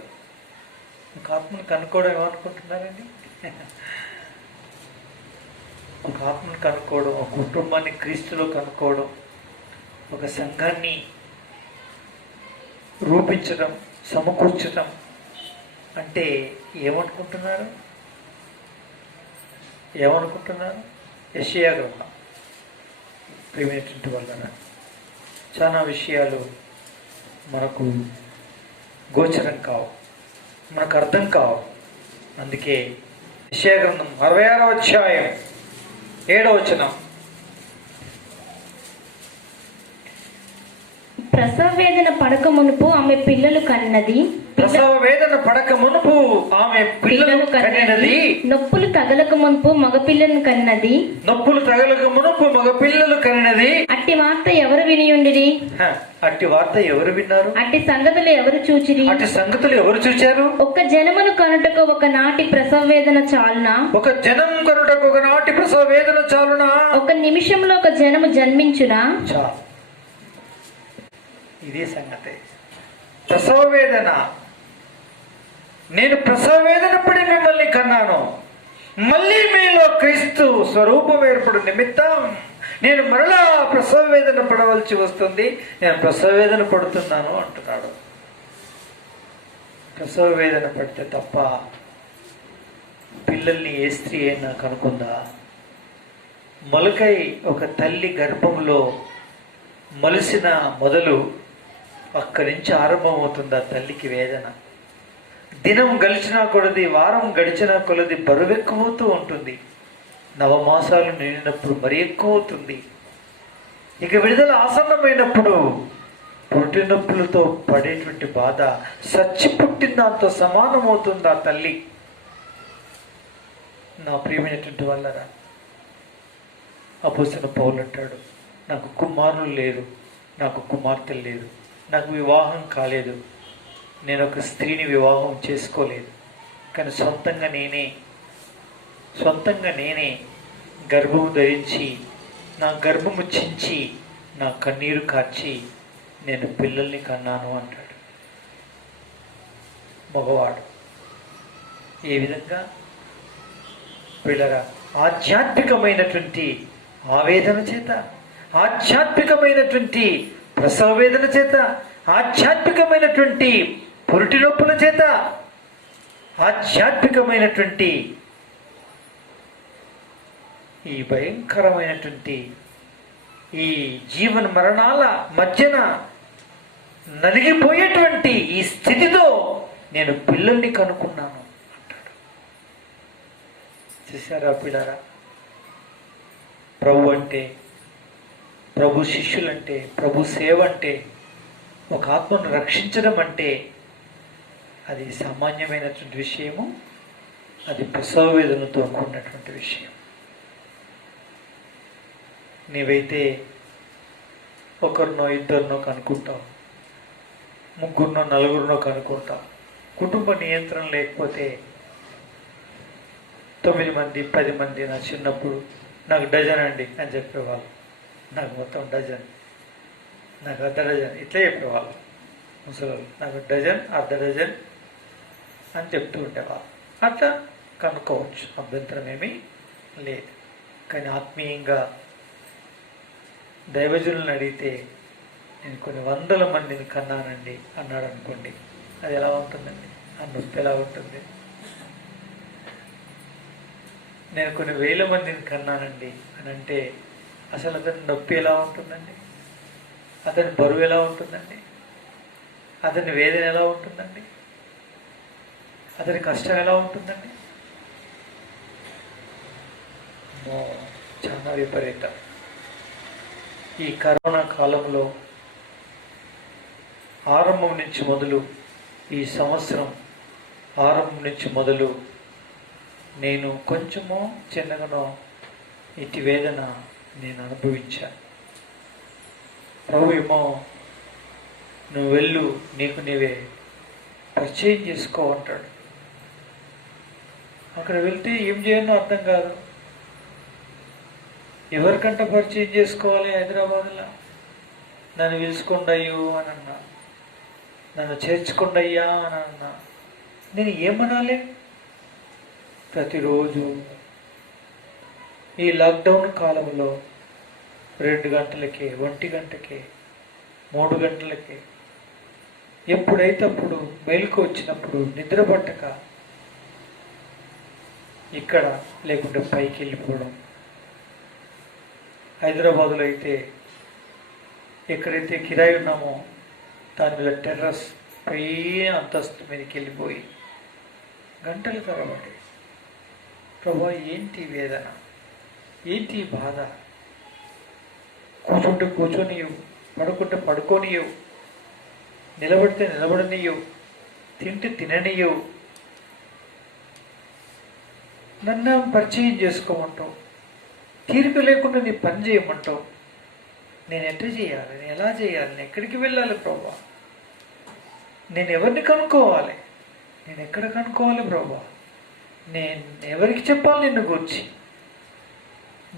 ఒక ఆత్మను కనుక్కోవడం ఏమనుకుంటున్నారండి? ఒక ఆత్మను కనుక్కోవడం, ఒక కుటుంబాన్ని క్రీస్తులో కనుక్కోవడం, ఒక సంఘాన్ని రూపించడం, సమకూర్చడం అంటే ఏమనుకుంటున్నారు? యెషయా గ్రంథం ప్రియమైనటువంటి వల్ల చాలా విషయాలు మనకు గోచరం కావు, మనకు అర్థం కావు. అందుకే యెషయా గ్రంథం 66వ అధ్యాయం 7వ వచనం. ప్రసవ వేదన పడక మునుపు ఆమె పిల్లలు కన్నది. ప్రసవ వేదన పడక మునుపు ఆమె పిల్లలు కన్నది. నొప్పులు తగలక మునుపు మగపిల్లను కన్నది. అట్టి వార్త ఎవరు వినియుండిరి? అట్టి వార్త ఎవరు విన్నారు? అట్టి సంగతులు ఎవరు చూచారు? ఒక జనమును కనుటకు ఒకనాటి ప్రసవ వేదన చాలునా? ఒక నిమిషంలో ఒక జనము జన్మించునా? ఇదే సంగతి. ప్రసవ వేదన. నేను ప్రసవ వేదన పడి మిమ్మల్ని కన్నాను, మళ్ళీ మీలో క్రీస్తు స్వరూపం ఏర్పడు నిమిత్తం నేను మరలా ప్రసవ వేదన పడవలసి వస్తుంది. నేను ప్రసవ వేదన పడుతున్నాను అంటున్నాడు. ప్రసవ వేదన పడితే తప్ప పిల్లల్ని ఏ స్త్రీ అయినా కనుకుందా? మొలకై ఒక తల్లి గర్భంలో మలిసిన మొదలు అక్కడి నుంచి ఆరంభమవుతుంది ఆ తల్లికి వేదన. దినం గడిచినా కొలది, వారం గడిచినా కొలది బరువెక్కువవుతూ ఉంటుంది. నవమాసాలు నిండినప్పుడు మరీ ఎక్కువ అవుతుంది. ఇక విడుదల ఆసన్నమైనప్పుడు పుట్టి నొప్పులతో పడేటువంటి బాధ సచ్చి పుట్టిన దాంతో సమానమవుతుంది ఆ తల్లి. నా ప్రియమైనటువంటి వాళ్ళరా, అపోస్తలుడైన పౌలు అంటాడు, నాకు కుమారులు లేరు, నాకు కుమార్తెలు లేరు, నాకు వివాహం కాలేదు, నేను ఒక స్త్రీని వివాహం చేసుకోలేదు, కానీ సొంతంగా నేనే గర్భం ధరించి నా గర్భము చించి నా కన్నీరు కార్చి నేను పిల్లల్ని కన్నాను అంటాడు మగవాడు. ఏ విధంగా పిల్లరా? ఆధ్యాత్మికమైనటువంటి ఆవేదన చేత, ఆధ్యాత్మికమైనటువంటి ప్రసవ వేదన చేత, ఆధ్యాత్మికమైనటువంటి పురిటి నొప్పుల చేత, ఆధ్యాత్మికమైనటువంటి ఈ భయంకరమైనటువంటి ఈ జీవన మరణాల మధ్యన నలిగిపోయేటువంటి ఈ స్థితితో నేను పిల్లల్ని కనుక్కున్నాను అంటాడు. చూసారా పిల్లరా? ప్రభు అంటే, ప్రభు శిష్యులంటే, ప్రభు సేవ అంటే, ఒక ఆత్మను రక్షించడం అంటే అది సామాన్యమైనటువంటి విషయము. అది ప్రసవ వేదనతో కూడినటువంటి విషయం. నీవైతే ఒకరినో ఇద్దరినో కనుక్కుంటావు, ముగ్గురినో నలుగురినో కనుక్కుంటావు. కుటుంబ నియంత్రణ లేకపోతే 9 మంది 10 మంది నా చిన్నప్పుడు నాకు డజన్ అండి అని చెప్పేవాళ్ళు. నాకు మొత్తం డజన్, నాకు అర్ధ డజన్ ఇట్లా చెప్పేవాళ్ళు ముసలు. నాకు డజన్ అర్ధ డజన్ అని చెప్తూ ఉండేవాళ్ళు. అట్లా కనుక్కోవచ్చు, అభ్యంతరం ఏమీ లేదు. కానీ ఆత్మీయంగా దైవజనులను అడిగితే నేను కొన్ని 100 మందిని కన్నానండి అన్నాడు అనుకోండి, అది ఎలా ఉంటుందండి? ఆ నొప్పి ఎలా ఉంటుంది? నేను కొన్ని 1000 మందిని కన్నానండి అని అంటే అసలు అతని నొప్పి ఎలా ఉంటుందండి? అతని బరువు ఎలా ఉంటుందండి? అతని వేదన ఎలా ఉంటుందండి? అతని కష్టం ఎలా ఉంటుందండి? చాలా విపరీతం. ఈ కరోనా కాలంలో ఆరంభం నుంచి మొదలు, ఈ సంవత్సరం ఆరంభం నుంచి మొదలు నేను కొంచెమో చిన్నగానో ఇటు వేదన నేను అనుభవించాను. ప్రభు ఏమో నువ్వు వెళ్ళు, నీకు నీవే పరిచయం చేసుకో అంటాడు. అక్కడ వెళ్తే ఏం చేయనో అర్థం కాదు. ఎవరికంట పరిచయం చేసుకోవాలి? హైదరాబాద్లో నన్ను పిలుచుకోండి అయ్యో అని అన్నా, నన్ను చేర్చుకోండి అయ్యా అని అన్నా. నేను ఏమనాలి? ప్రతిరోజు ఈ లాక్డౌన్ కాలంలో 2 గంటలకి, 1 గంటకి, 3 గంటలకి ఎప్పుడైతే అప్పుడు మెలకు వచ్చినప్పుడు నిద్ర పట్టక ఇక్కడ లేకుంటే పైకి వెళ్ళిపోవడం. హైదరాబాదులో అయితే ఎక్కడైతే కిరాయి ఉన్నామో దాని మీద టెర్రస్ పై అంతస్తు మీదకి వెళ్ళిపోయి గంటల తరబడి ప్రభా ఏంటి వేదన, ఏంటి బాధ? కూర్చుంటే కూర్చొనియవు, పడుకుంటే పడుకోనియవు, నిలబడితే నిలబడనియవు, తింటే తిననియవు. నన్ను పరిచయం చేసుకోమంటావు, తీరిక లేకుండా నీ పని చేయమంటావు. నేను ఎట్లా చేయాలి? నేను ఎలా చేయాలి? నేను ఎక్కడికి వెళ్ళాలి ప్రభా? నేను ఎవరిని కనుక్కోవాలి? నేను ఎక్కడ కనుక్కోవాలి ప్రభా? నేను ఎవరికి చెప్పాలి నిన్ను గురించి?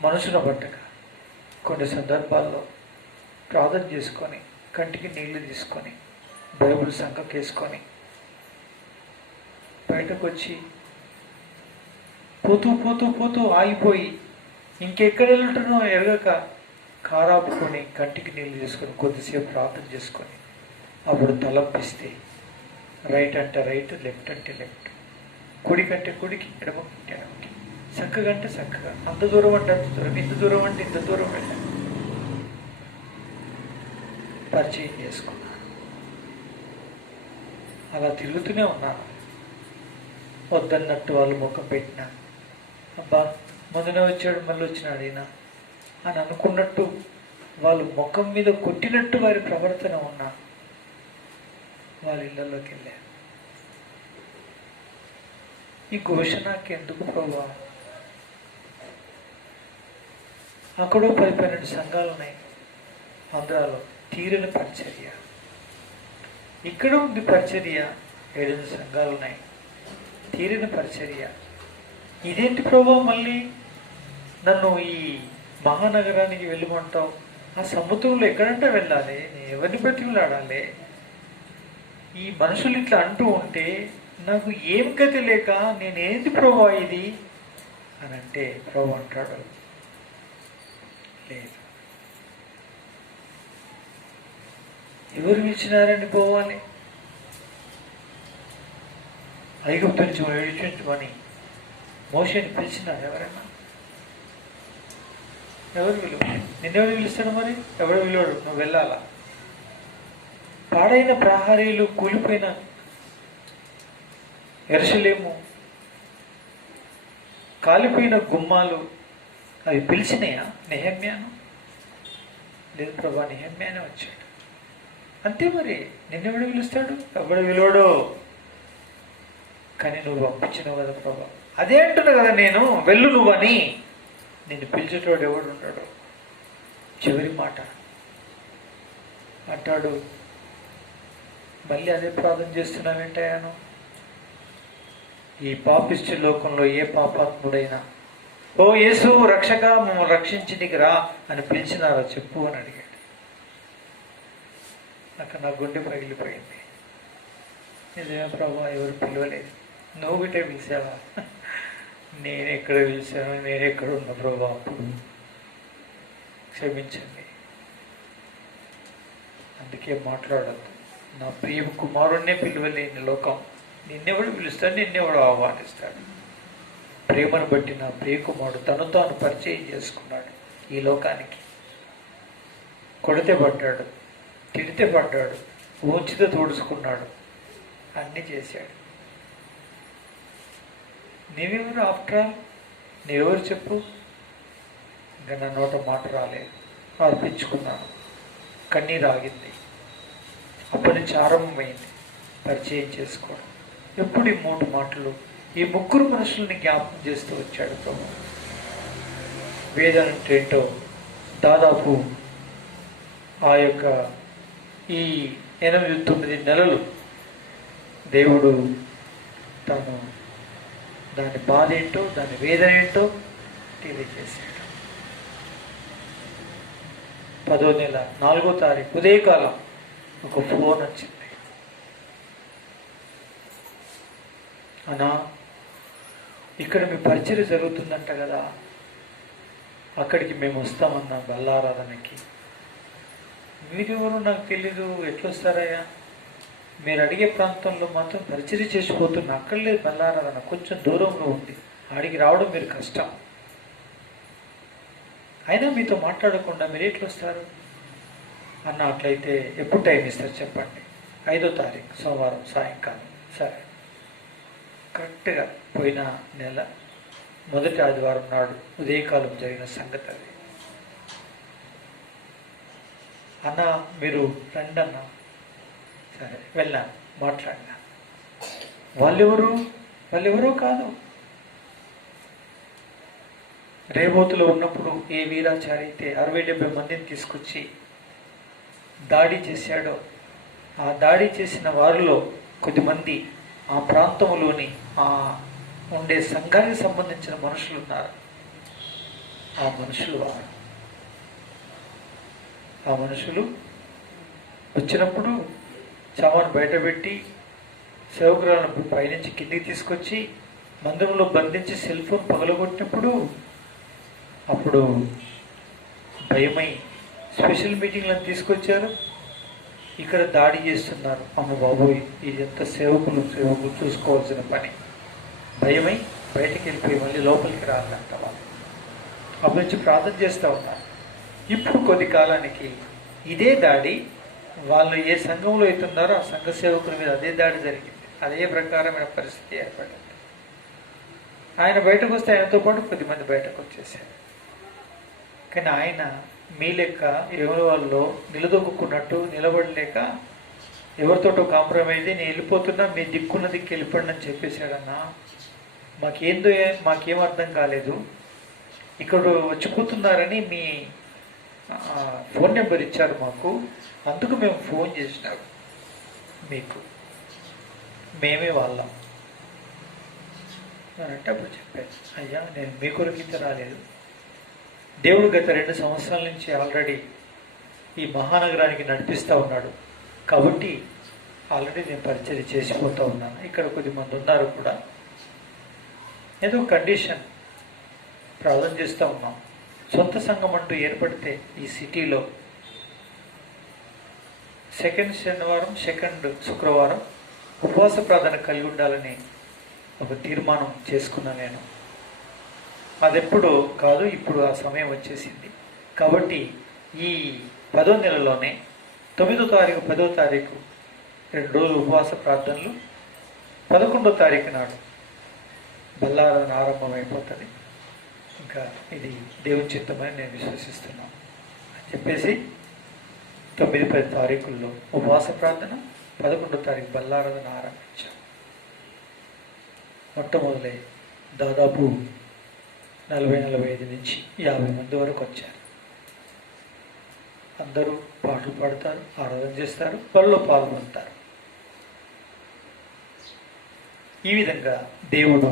మనసును పట్టక కొన్ని సందర్భాల్లో ప్రార్థన చేసుకొని, కంటికి నీళ్లు తీసుకొని, బైబిల్ సంకకేసుకొని బయటకు వచ్చి పోతూ పోతూ పోతూ ఆగిపోయి ఇంకెక్కడ వెళ్ళటనో ఎరగక కారాపుకొని కంటికి నీళ్ళు తీసుకొని కొద్దిసేపు ప్రార్థన చేసుకొని అప్పుడు తలంపిస్తే రైట్ అంటే రైట్, లెఫ్ట్ అంటే లెఫ్ట్, కుడి కంటే కుడికి, ఎడమ కంటే ఎడమకి, చక్కగా అంటే చక్కగా, అంత దూరం అంటే అంత దూరం, ఇంత దూరం అంటే ఇంత దూరం వెళ్ళాను. పరిచయం చేసుకున్నాను. అలా తిరుగుతూనే ఉన్నాను. వద్దన్నట్టు వాళ్ళు ముఖం పెట్టినా, అబ్బా మొదనే వచ్చాడు మళ్ళీ వచ్చినాడు ఈయన అని అనుకున్నట్టు వాళ్ళు ముఖం మీద కొట్టినట్టు వారి ప్రవర్తన ఉన్నా వాళ్ళ ఇళ్లలోకి వెళ్ళారు. ఈ ఘోషణకి ఎందుకు ప్రభా? అక్కడో 10-12 సంఘాలు ఉన్నాయి ఆంధ్రాలో, తీరని పరిచర్య. ఇక్కడ ఉంది పరిచర్య, 7 సంఘాలు ఉన్నాయి, తీరని పరిచర్య. ఇదేంటి ప్రభా? మళ్ళీ నన్ను ఈ మహానగరానికి వెళ్ళమంటావు? ఆ సముద్రంలో ఎక్కడంటే వెళ్ళాలి? ఎవరిని బ్రతిమలాడాలి? ఈ మనుషులు ఇట్లా అంటూ ఉంటే నాకు ఏం గతి లేక నేనేంది ప్రభా ఇది అని అంటే ప్రభు అంటాడు, లేదు, ఎవరు పిలిచినారని పోవాలి? ఐగుప్తు నుంచి విడిపించమని మోషేని పిలిచినారు ఎవరైనా? ఎవరు విలువ? నిన్నెవరు పిలుస్తాడు? మరి ఎవడు విలువడు? నువ్వు వెళ్ళాలా? పాడైన ప్రహరీలు, కూలిపోయిన యెరూషలేము, కాలిపోయిన గుమ్మాలు అవి పిలిచినాయా నెహెమ్యాను? లేదు ప్రభా, నెహెమ్యానే వచ్చాడు. అంతే మరి, నిన్నెవడు పిలుస్తాడు? ఎవడు విలువడో. కానీ నువ్వు పంపించినావు కదా ప్రభా. అదే అంటున్నా కదా నేను, వెళ్ళు నువ్వని. నిన్ను పిలిచేటోడు ఎవడు ఉన్నాడు? చివరి మాట అంటాడు, మళ్ళీ అదే ప్రార్థన చేస్తున్నావేంటయ్యాను? ఈ పాపిష్టి లోకంలో ఏ పాపాత్ముడైనా ఓ యేసు రక్షక మమ్మల్ని రక్షించి నీకు రా అని పిలిచినారో చెప్పు అని అడిగాడు. అక్కడ నా గుండె పగిలిపోయింది. నిజమే ప్రభా, ఎవరు పిలవలేదు, నువ్వు బిడ్డే పిలిచావా? నేనెక్కడ పిలిచాను, నేనెక్కడ ఉన్నా ప్రభా? అప్పుడు క్షమించండి. అందుకే మాట్లాడద్దు. నా ప్రియ కుమారుణ్ణే పిలువలేని లోకం నిన్నెవడు పిలుస్తాడు, నిన్నెవడు ఆహ్వానిస్తాడు? ప్రేమను బట్టి నా ప్రియ కుమారుడు తను తాను పరిచయం చేసుకున్నాడు ఈ లోకానికి. కొడితే పడ్డాడు, తిడితే పడ్డాడు, ఊంచితే తోడుచుకున్నాడు, అన్నీ చేశాడు. నీవెవరు ఆఫ్టర్ ఆల్? నీవెవరు చెప్పు? ఇంకా నా నోట మాట రాలేదు, అర్పించుకున్నాను, కన్నీరు ఆగింది. అప్పటి నుంచి ఆరంభమైంది పరిచయం చేసుకోవడం. ఎప్పుడు ఈ 3 మాటలు ఈ 3 మనుషుల్ని జ్ఞాపకం చేస్తూ వచ్చాడు ప్రభు. వేదన అంటే ఏంటో దాదాపు ఆ యొక్క ఈ 8-9 నెలలు దేవుడు తను దాని బాధ ఏంటో, దాని వేదన ఏంటో తెలియజేశాడు. 10వ నెల 4వ తారీఖు ఉదయకాలం ఒక ఫోన్ వచ్చింది. అన్నా, ఇక్కడ మీ పరిచయం జరుగుతుందంట కదా, అక్కడికి మేము వస్తామన్నా బల్లారాధనకి. మీరెవరు నాకు తెలీదు, ఎట్లొస్తారయ్యా? మీరు అడిగే ప్రాంతంలో మాత్రం పరిచయం చేసిపోతున్నా, అక్కడ లేదు బల్లారాధన, కొంచెం దూరంలో ఉంది, ఆడికి రావడం మీరు కష్టం. అయినా మీతో మాట్లాడకుండా మీరు ఎట్లొస్తారు అన్న? అట్లయితే ఎప్పుడు టైం ఇస్తారు చెప్పండి? 5వ తారీఖు సోమవారం సాయంకాలం. సరే, కరెక్ట్గా పోయిన నెల మొదటి ఆదివారం నాడు ఉదయకాలం జరిగిన సంగతి అది. అన్న మీరు రండి అన్న. సరే వెళ్ళాను, మాట్లాడినా. వాళ్ళెవరో కాదు, రేవోతులో ఉన్నప్పుడు ఏ వీరాచారి అయితే 60-70 మందిని తీసుకొచ్చి దాడి చేశాడో, ఆ దాడి చేసిన వారిలో కొద్దిమంది ఆ ప్రాంతంలోని ఆ ఉండే సంఘానికి సంబంధించిన మనుషులు ఉన్నారు. ఆ మనుషులు వారు. ఆ మనుషులు వచ్చినప్పుడు చామాను బయటపెట్టి సేవకురాలను పైనుంచి కిందికి తీసుకొచ్చి మందిరంలో బంధించి సెల్ ఫోన్ పగలగొట్టినప్పుడు అప్పుడు భయమై స్పెషల్ మీటింగ్లను తీసుకొచ్చారు. ఇక్కడ దాడి చేస్తున్నారు. అమ్మ బాబోయ్, ఇదంతా సేవకులు చూసుకోవాల్సిన పని. భయమై బయటికి వెళ్ళిపోయి మళ్ళీ లోపలికి రాలంట వాళ్ళు. అప్పటి నుంచి ప్రార్థన చేస్తూ ఉన్నారు. ఇప్పుడు కొద్ది కాలానికి ఇదే దాడి వాళ్ళు ఏ సంఘంలో అవుతున్నారో ఆ సంఘ సేవకుల మీద అదే దాడి జరిగింది. అదే ప్రకారమైన పరిస్థితి ఏర్పడింది. ఆయన బయటకు వస్తే ఆయనతో పాటు 10 మంది బయటకు వచ్చేసారు. కానీ ఆయన మీ లెక్క ఎవరి వాళ్ళు నిలదొక్కున్నట్టు నిలబడలేక ఎవరితోటో కాంప్రమైజ్ నేను వెళ్ళిపోతున్నా, మీ దిక్కున్న దిక్కు వెళ్ళిపోండి అని చెప్పేశాడన్నా. మాకేం అర్థం కాలేదు, ఇక్కడ వచ్చిపోతున్నారని మీ ఫోన్ నెంబర్ ఇచ్చారు మాకు, అందుకు మేము ఫోన్ చేసినాము మీకు, మేమే వాళ్ళం అని అంటే అప్పుడు చెప్పాను, అయ్యా నేను మీ కొరకు ఇంత రాలేదు, దేవుడు గత 2 సంవత్సరాల నుంచి ఆల్రెడీ ఈ మహానగరానికి నడిపిస్తూ ఉన్నాడు. కాబట్టి ఆల్రెడీ నేను పరిచర్య చేసిపోతూ ఉన్నాను. ఇక్కడ కొద్దిమంది ఉన్నారు కూడా. ఏదో కండిషన్ ప్రార్థన చేస్తూ ఉన్నాం. సొంత సంఘం అంటూ ఏర్పడితే ఈ సిటీలో సెకండ్ శనివారం, సెకండ్ శుక్రవారం ఉపవాస ప్రార్థన కలిగి ఉండాలని ఒక తీర్మానం చేసుకున్నా నేను. అదెప్పుడు కాదు, ఇప్పుడు ఆ సమయం వచ్చేసింది. కాబట్టి ఈ 10వ నెలలోనే 9వ తారీఖు 10వ తారీఖు 2 రోజులు ఉపవాస ప్రార్థనలు, 11వ తారీఖు నాడు బల్లారాధన ఆరంభమైపోతుంది. ఇంకా ఇది దేవుని చిత్తమని నేను విశ్వసిస్తున్నాను అని చెప్పేసి 9-10 తారీఖుల్లో ఉపవాస ప్రార్థన, 11వ తారీఖు బల్లారాధన ఆరంభించాం. మొట్టమొదలై దాదాపు 40-45 నుంచి 50 మంది వరకు వచ్చారు. అందరూ పాటలు పాడతారు, ఆరాధన చేస్తారు, పనిలో పాల్గొంటారు. ఈ విధంగా దేవుడు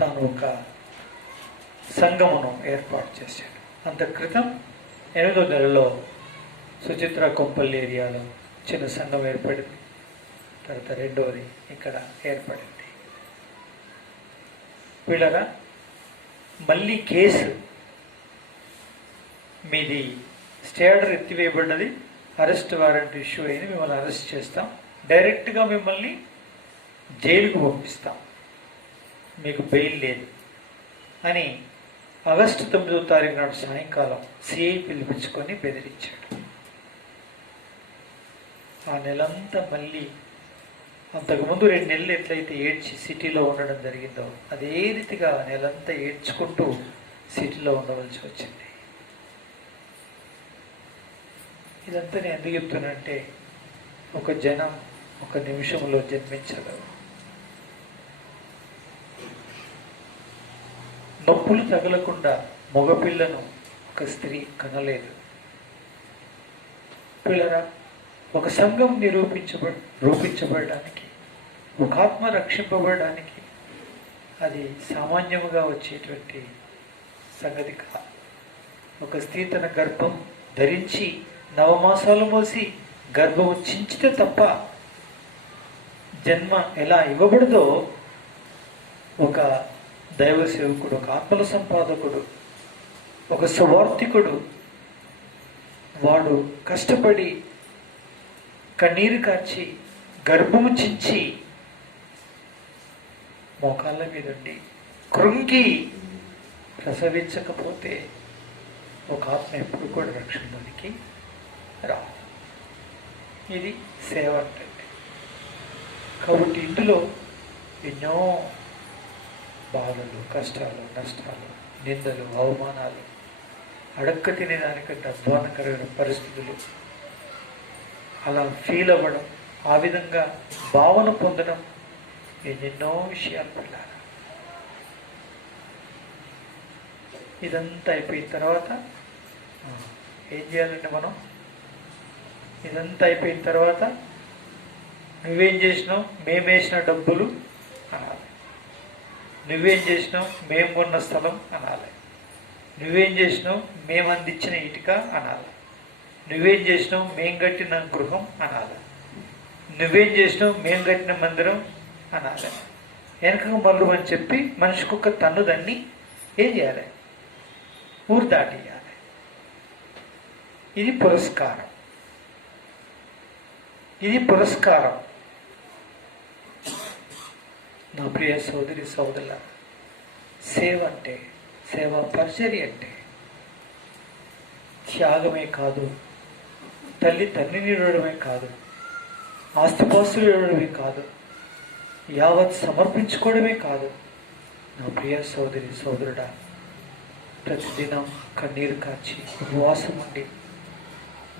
తాను ఒక సంఘమును ఏర్పాటు చేశాడు. అంత క్రితం 8వ నెలలో సుచిత్ర కొంపల్లి ఏరియాలో చిన్న సంఘం ఏర్పడింది. తర్వాత 2వది ఇక్కడ ఏర్పడింది. వీళ్ళగా మళ్ళీ కేసు మీది స్టే ఆర్డర్ ఎత్తివేయబడినది, అరెస్ట్ వారెంట్ ఇష్యూ అయింది, మిమ్మల్ని అరెస్ట్ చేస్తాం, డైరెక్ట్గా మిమ్మల్ని జైలుకు పంపిస్తాం, మీకు బెయిల్ లేదు అని ఆగస్టు 9వ తారీఖు నాడు సాయంకాలం సిఐ పిలిపించుకొని బెదిరించాడు. ఆ నెలంతా మళ్ళీ అంతకుముందు 2 నెలలు ఎట్లయితే ఏడ్చి సిటీలో ఉండడం జరిగిందో అదే రీతిగా నెలంతా ఏడ్చుకుంటూ సిటీలో ఉండవలసి వచ్చింది. ఇదంతా నేను ఎందుకు చెప్తున్నానంటే, ఒక జనం ఒక నిమిషంలో జన్మించగలరు. నొప్పులు తగలకుండా మగపిల్లను ఒక స్త్రీ కనలేదు. పిల్లరా, ఒక సంఘం రూపించబడడానికి, ఒక ఆత్మ రక్షింపబడడానికి అది సామాన్యముగా వచ్చేటువంటి సంగతి కాదు. ఒక స్త్రీ తన గర్భం ధరించి 9 మాసాలు మోసి గర్భము చించితే తప్ప జన్మ ఎలా ఇవ్వబడదో, ఒక దైవ సేవకుడు, ఒక ఆత్మల సంపాదకుడు, ఒక సువార్థికుడు వాడు కష్టపడి కన్నీరు కార్చి గర్భము చించి మోకాళ్ళ మీద ఉండి కృంగి ప్రసవించకపోతే ఒక ఆత్మ ఎప్పుడు కూడా రక్షణలోనికి రాదు. ఇది సేవ అంటే. కాబట్టి ఇందులో ఎన్నో బాధలు, కష్టాలు, నష్టాలు, నిందలు, అవమానాలు, అడక్క తినేదానికంటే అధ్వానకరమైన పరిస్థితులు, అలా ఫీల్ అవ్వడం, ఆ విధంగా భావన పొందడం, ఎన్నెన్నో విషయాలు పిల్లారు. ఇదంతా అయిపోయిన తర్వాత ఏం చేయాలంటే మనం, ఇదంతా అయిపోయిన తర్వాత నువ్వేం చేసినావు, మేమేసిన డబ్బులు అనాలి. నువ్వేం చేసినావు, మేము కొన్న స్థలం అనాలి. నువ్వేం చేసినావు, మేము అందించిన ఇటుక అనాలి. నువ్వేం చేసినావు, మేము కట్టిన గృహం అనాలి. నువ్వేం చేసినావు, మేము కట్టిన మందిరం అనాలి. వెనక మల్లు అని చెప్పి మనిషికి ఒక తన్నుదన్ని ఏం చేయాలి, ఊరు దాటియాలి. ఇది పురస్కారం. ఇది పురస్కారం. నా ప్రియ సోదరి సోదరుల, సేవ అంటే, సేవా పరిచర్య అంటే త్యాగమే కాదు, తండ్రిని ఇవ్వడమే కాదు, ఆస్తిపాస్తులు ఇవ్వడమే కాదు, యావత్ సమర్పించుకోవడమే కాదు. నా ప్రియ సోదరి సోదరుడా, ప్రతిదినం కన్నీరు కార్చి ఉపవాసం ఉండి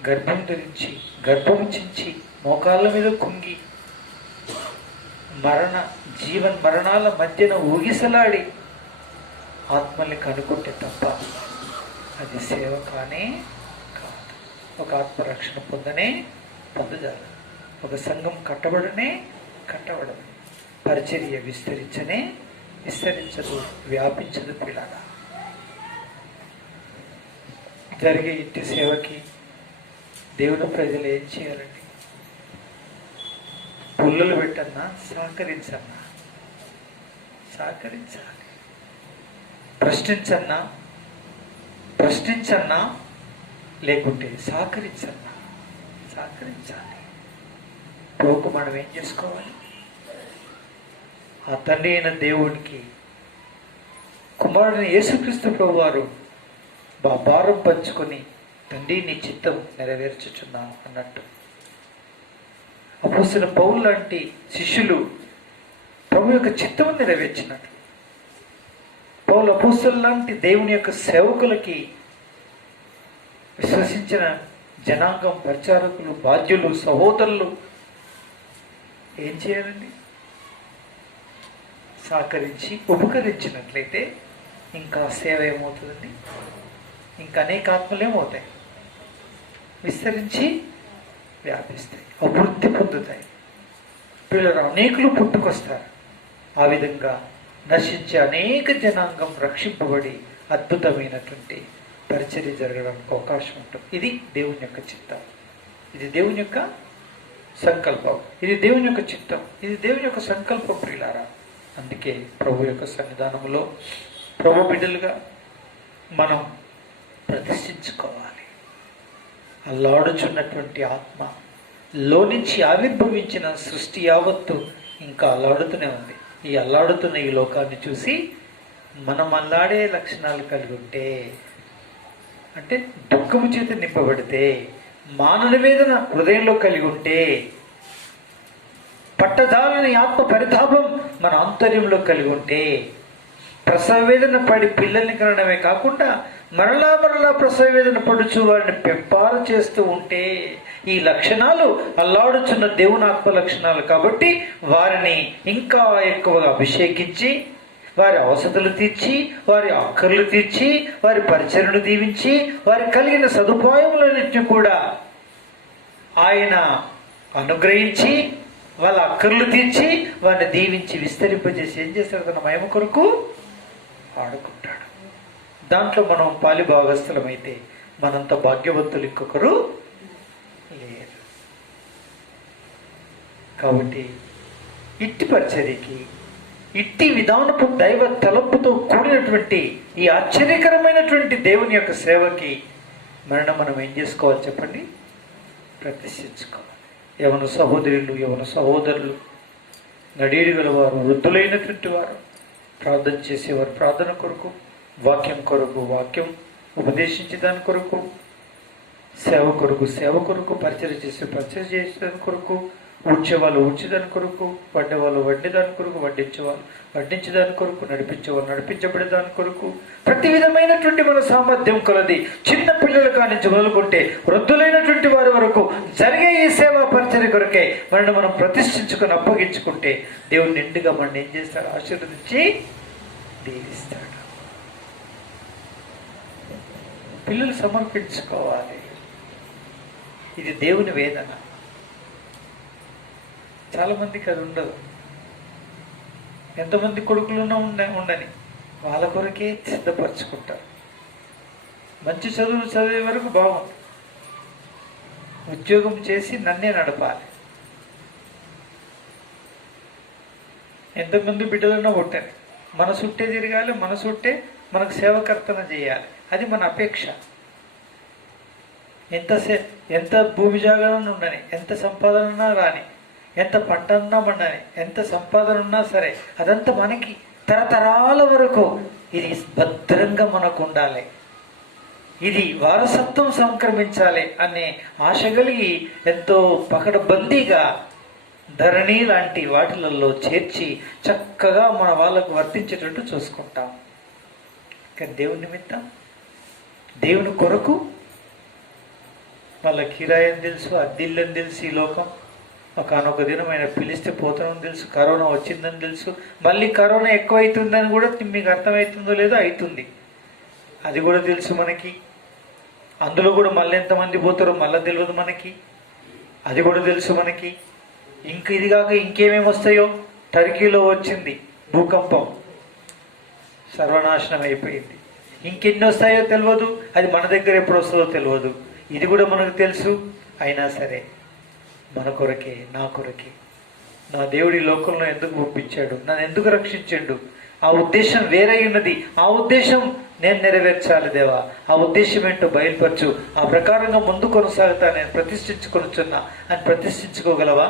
గర్భం ధరించి గర్భం చించి మోకాళ్ళ మీద కుంగి మరణాల మధ్యన ఊగిసలాడి ఆత్మల్ని కనుక్కుంటే తప్ప అది సేవ కానే కాదు. ఒక ఆత్మరక్షణ పొందజాలి. ఒక సంఘం కట్టబడదు. పరిచర్య విస్తరించదు, వ్యాపించదు. పిల్లగా జరిగే ఇంటి సేవకి దేవుని ప్రజలు ఏం చేయాలండి? పుల్లలు పెట్టన్నా సహకరించన్నా, సహకరించాలి. ప్రశ్నించన్నా లేకుంటే సహకరించాలి. ప్రభుకు మనం ఏం చేసుకోవాలి? ఆ తండ్రి అయిన దేవుడికి కుమారుడిని యేసుక్రీస్తు ప్రభు వారు భారం పంచుకొని, తండ్రి నీ చిత్తం నెరవేర్చుచున్నాను అన్నట్టు. అపోస్తలుడైన పౌలు లాంటి శిష్యులు ప్రభు యొక్క చిత్తము నెరవేర్చినట్లు, పౌలు అపోస్తలుడు లాంటి దేవుని యొక్క సేవకులకి విశ్వసించిన జనాంగం, పరిచారకులు, బాధ్యులు, సహోదరులు ఏం చేయాలండి? సహకరించి ఉపకరించినట్లయితే ఇంకా సేవ ఏమవుతుందండి? ఇంకా అనేక ఆత్మలు ఏమవుతాయి? విస్తరించి వ్యాపిస్తాయి, అభివృద్ధి పొందుతాయి, పిల్లలు అనేకులు పుట్టుకొస్తారు. ఆ విధంగా నశించే అనేక జనాంగం రక్షింపబడి అద్భుతమైనటువంటి పరిచర్య జరగడానికి అవకాశం ఉంటుంది. ఇది దేవుని యొక్క చిత్తం, ఇది దేవుని యొక్క సంకల్పం, ఇది దేవుని యొక్క చిత్తం, ఇది దేవుని యొక్క సంకల్పం ప్రియులారా. అందుకే ప్రభు యొక్క సన్నిధానంలో ప్రభు బిడ్డలుగా మనం ప్రతిష్ఠించుకోవాలి. అల్లాడుచున్నటువంటి ఆత్మ లోనించి ఆవిర్భవించిన సృష్టి యావత్తు ఇంకా అల్లాడుతూనే ఉంది. ఈ అల్లాడుతున్న ఈ లోకాన్ని చూసి మనం అల్లాడే లక్షణాలు కలిగి ఉంటే, అంటే దుఃఖము చేత నింపబడితే, మానవ వేదన హృదయంలో కలిగి ఉంటే, పట్టదాలని ఆత్మ పరితాపం మన ఆంతర్యంలో కలిగి ఉంటే, ప్రసవ వేదన పడి పిల్లల్ని కనడమే కాకుండా మరలా ప్రసవ వేదన పడుచు వారిని పెంపారు చేస్తూ ఉంటే, ఈ లక్షణాలు అల్లాడుచున్న దేవుని ఆత్మ లక్షణాలు. కాబట్టి వారిని ఇంకా ఎక్కువగా అభిషేకించి, వారి అవసరాలు తీర్చి, వారి అక్కర్లు తీర్చి, వారి పరిచర్యను దీవించి, వారి కలిగిన సదుపాయములన్నింటినీ కూడా ఆయన అనుగ్రహించి, వాళ్ళ అక్కర్లు తీర్చి, వారిని దీవించి విస్తరింపజేసి ఏం చేస్తాడు? తన మహిమ కొరకు ఆడుకుంటాడు. దాంట్లో మనం పాలి భాగస్థలమైతే మనంత భాగ్యవంతులు ఇంకొకరు లేరు. కాబట్టి ఇట్టి పరిచర్యకి, ఇట్టి విధానపు దైవ తలంపుతో కూడినటువంటి ఈ ఆశ్చర్యకరమైనటువంటి దేవుని యొక్క సేవకి మనం ఏం చేసుకోవాలి చెప్పండి? ప్రతిష్ఠించుకోవాలి. యవన సహోదరులు, యవన సహోదరులు, నడీడి గలవారు, వృద్ధులైనటువంటి వారు, ప్రార్థన చేసేవారు ప్రార్థన కొరకు, వాక్యం కొరకు వాక్యం ఉపదేశించే దాని కొరకు, సేవ కొరకు, పరిచయం చేసేదాని కొరకు, ఊడ్చేవాళ్ళు ఊడ్చేదాని కొరకు, వండేవాళ్ళు వండేదాని కొరకు, వడ్డించేవాళ్ళు వడ్డించేదాని కొరకు, నడిపించేవాళ్ళు నడిపించబడే దాని కొరకు, ప్రతి విధమైనటువంటి మన సామర్థ్యం కొలది, చిన్న పిల్లలు కానించి మొదలుకుంటే వృద్ధులైనటువంటి వారి వరకు జరిగే ఈ సేవా పరిచర్య కొరకే మనం ప్రతిష్ఠించుకొని అప్పగించుకుంటే దేవుడు నిండుగా మనం ఏం చేస్తాడు? ఆశీర్వదించి దీవిస్తాడు. పిల్లలు సమర్పించుకోవాలి. ఇది దేవుని వేదన. చాలా మందికి అది ఉండదు. ఎంతమంది కొడుకులున్నా ఉండని వాళ్ళ కొరకే సిద్ధపరచుకుంటారు. మంచి చదువులు చదివే వరకు బాగుంది, ఉద్యోగం చేసి నన్నే నడపాలి. ఎంతమంది బిడ్డలున్నా పుట్టాలి, మన చుట్టే తిరగాలి, మన చుట్టే మనకు సేవకర్తన చేయాలి. అది మన అపేక్ష. ఎంత భూమి జాగాలను ఉండని, ఎంత సంపాదన ఉన్నా రాని, ఎంత పంట ఉన్నా పండని, ఎంత సంపాదన ఉన్నా సరే, అదంతా మనకి తరతరాల వరకు ఇది భద్రంగా మనకు ఉండాలి, ఇది వారసత్వం సంక్రమించాలి అనే ఆశ కలిగి ఎంతో పకడ్బందీగా ధరణి లాంటి వాటిలలో చేర్చి చక్కగా మన వాళ్ళకు వర్తించేటట్టు చూసుకుంటాం. కానీ దేవుని నిమిత్తం, దేవుని కొరకు వాళ్ళ కిరాయని తెలుసు, అద్దిల్లని తెలుసు. ఈ లోకం ఒకనొక దినం ఆయన పిలిస్తే పోతానని తెలుసు, కరోనా వచ్చిందని తెలుసు, మళ్ళీ కరోనా ఎక్కువైతుందని కూడా మీకు అర్థమవుతుందో లేదో అవుతుంది, అది కూడా తెలుసు మనకి. అందులో కూడా మళ్ళీ ఎంతమంది పోతారో మళ్ళీ తెలియదు మనకి, అది కూడా తెలుసు మనకి. ఇది కాక ఇంకేమేమి వస్తాయో. టర్కీలో వచ్చింది భూకంపం, సర్వనాశనం అయిపోయింది. ఇంకెన్ని వస్తాయో తెలియదు, అది మన దగ్గర ఎప్పుడు వస్తుందో తెలియదు. ఇది కూడా మనకు తెలుసు. అయినా సరే మన కొరకే, నా కొరకే, నా దేవుడి లోకంలో ఎందుకు పంపించాడు, నన్ను ఎందుకు రక్షించాడు, ఆ ఉద్దేశం వేరే ఉన్నది. ఆ ఉద్దేశం నేను నెరవేర్చాలి దేవా, ఆ ఉద్దేశం ఏంటో బయలుపరచు, ఆ ప్రకారంగా ముందు కొనసాగుతా, నేను ప్రతిష్ఠించుకొనుచున్నా అని ప్రతిష్ఠించుకోగలవా?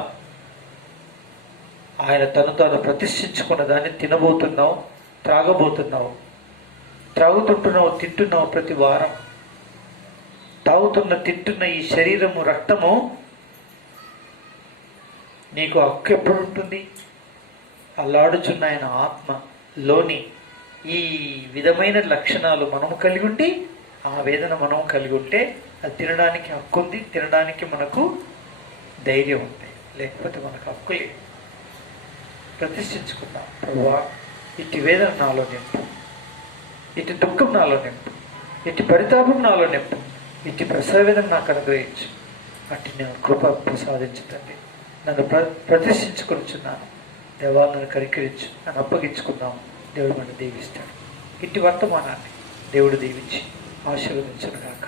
ఆయన తను తాను ప్రతిష్ఠించుకున్న దాన్ని తినబోతున్నావు, త్రాగబోతున్నావు, త్రాగుతుంటున్నావు, తింటున్నావు. ప్రతి వారం తాగుతున్న తింటున్న ఈ శరీరము, రక్తము నీకు హక్కు ఎప్పుడు ఉంటుంది? అల్లాడుచున్న ఆయన ఆత్మలోని ఈ విధమైన లక్షణాలు మనము కలిగి ఉండి, ఆ వేదన మనం కలిగి ఉంటే అది తినడానికి హక్కు ఉంది, తినడానికి మనకు ధైర్యం ఉంది. లేకపోతే మనకు హక్కు లేదు. ప్రతిష్ఠించుకుందాం, ప్రభువా ఇటు వేదన నాలో నింపు, ఇటు దుఃఖం నాలో నింపు, ఇటు పరితాపం నాలో నింపు, ఇటు ప్రసవ వేదన నాకు అనుగ్రహించు. అటు నేను కృప ప్రసాదించుతండి. నన్ను ప్రతిష్ఠించుకొనిచున్నాను దేవా, నన్ను కరికరించు, నన్ను అప్పగించుకున్నాము. దేవుడు నన్ను దీవిస్తాడు. ఇటు వర్తమానాన్ని దేవుడు దీవించి ఆశీర్వదించును గాక.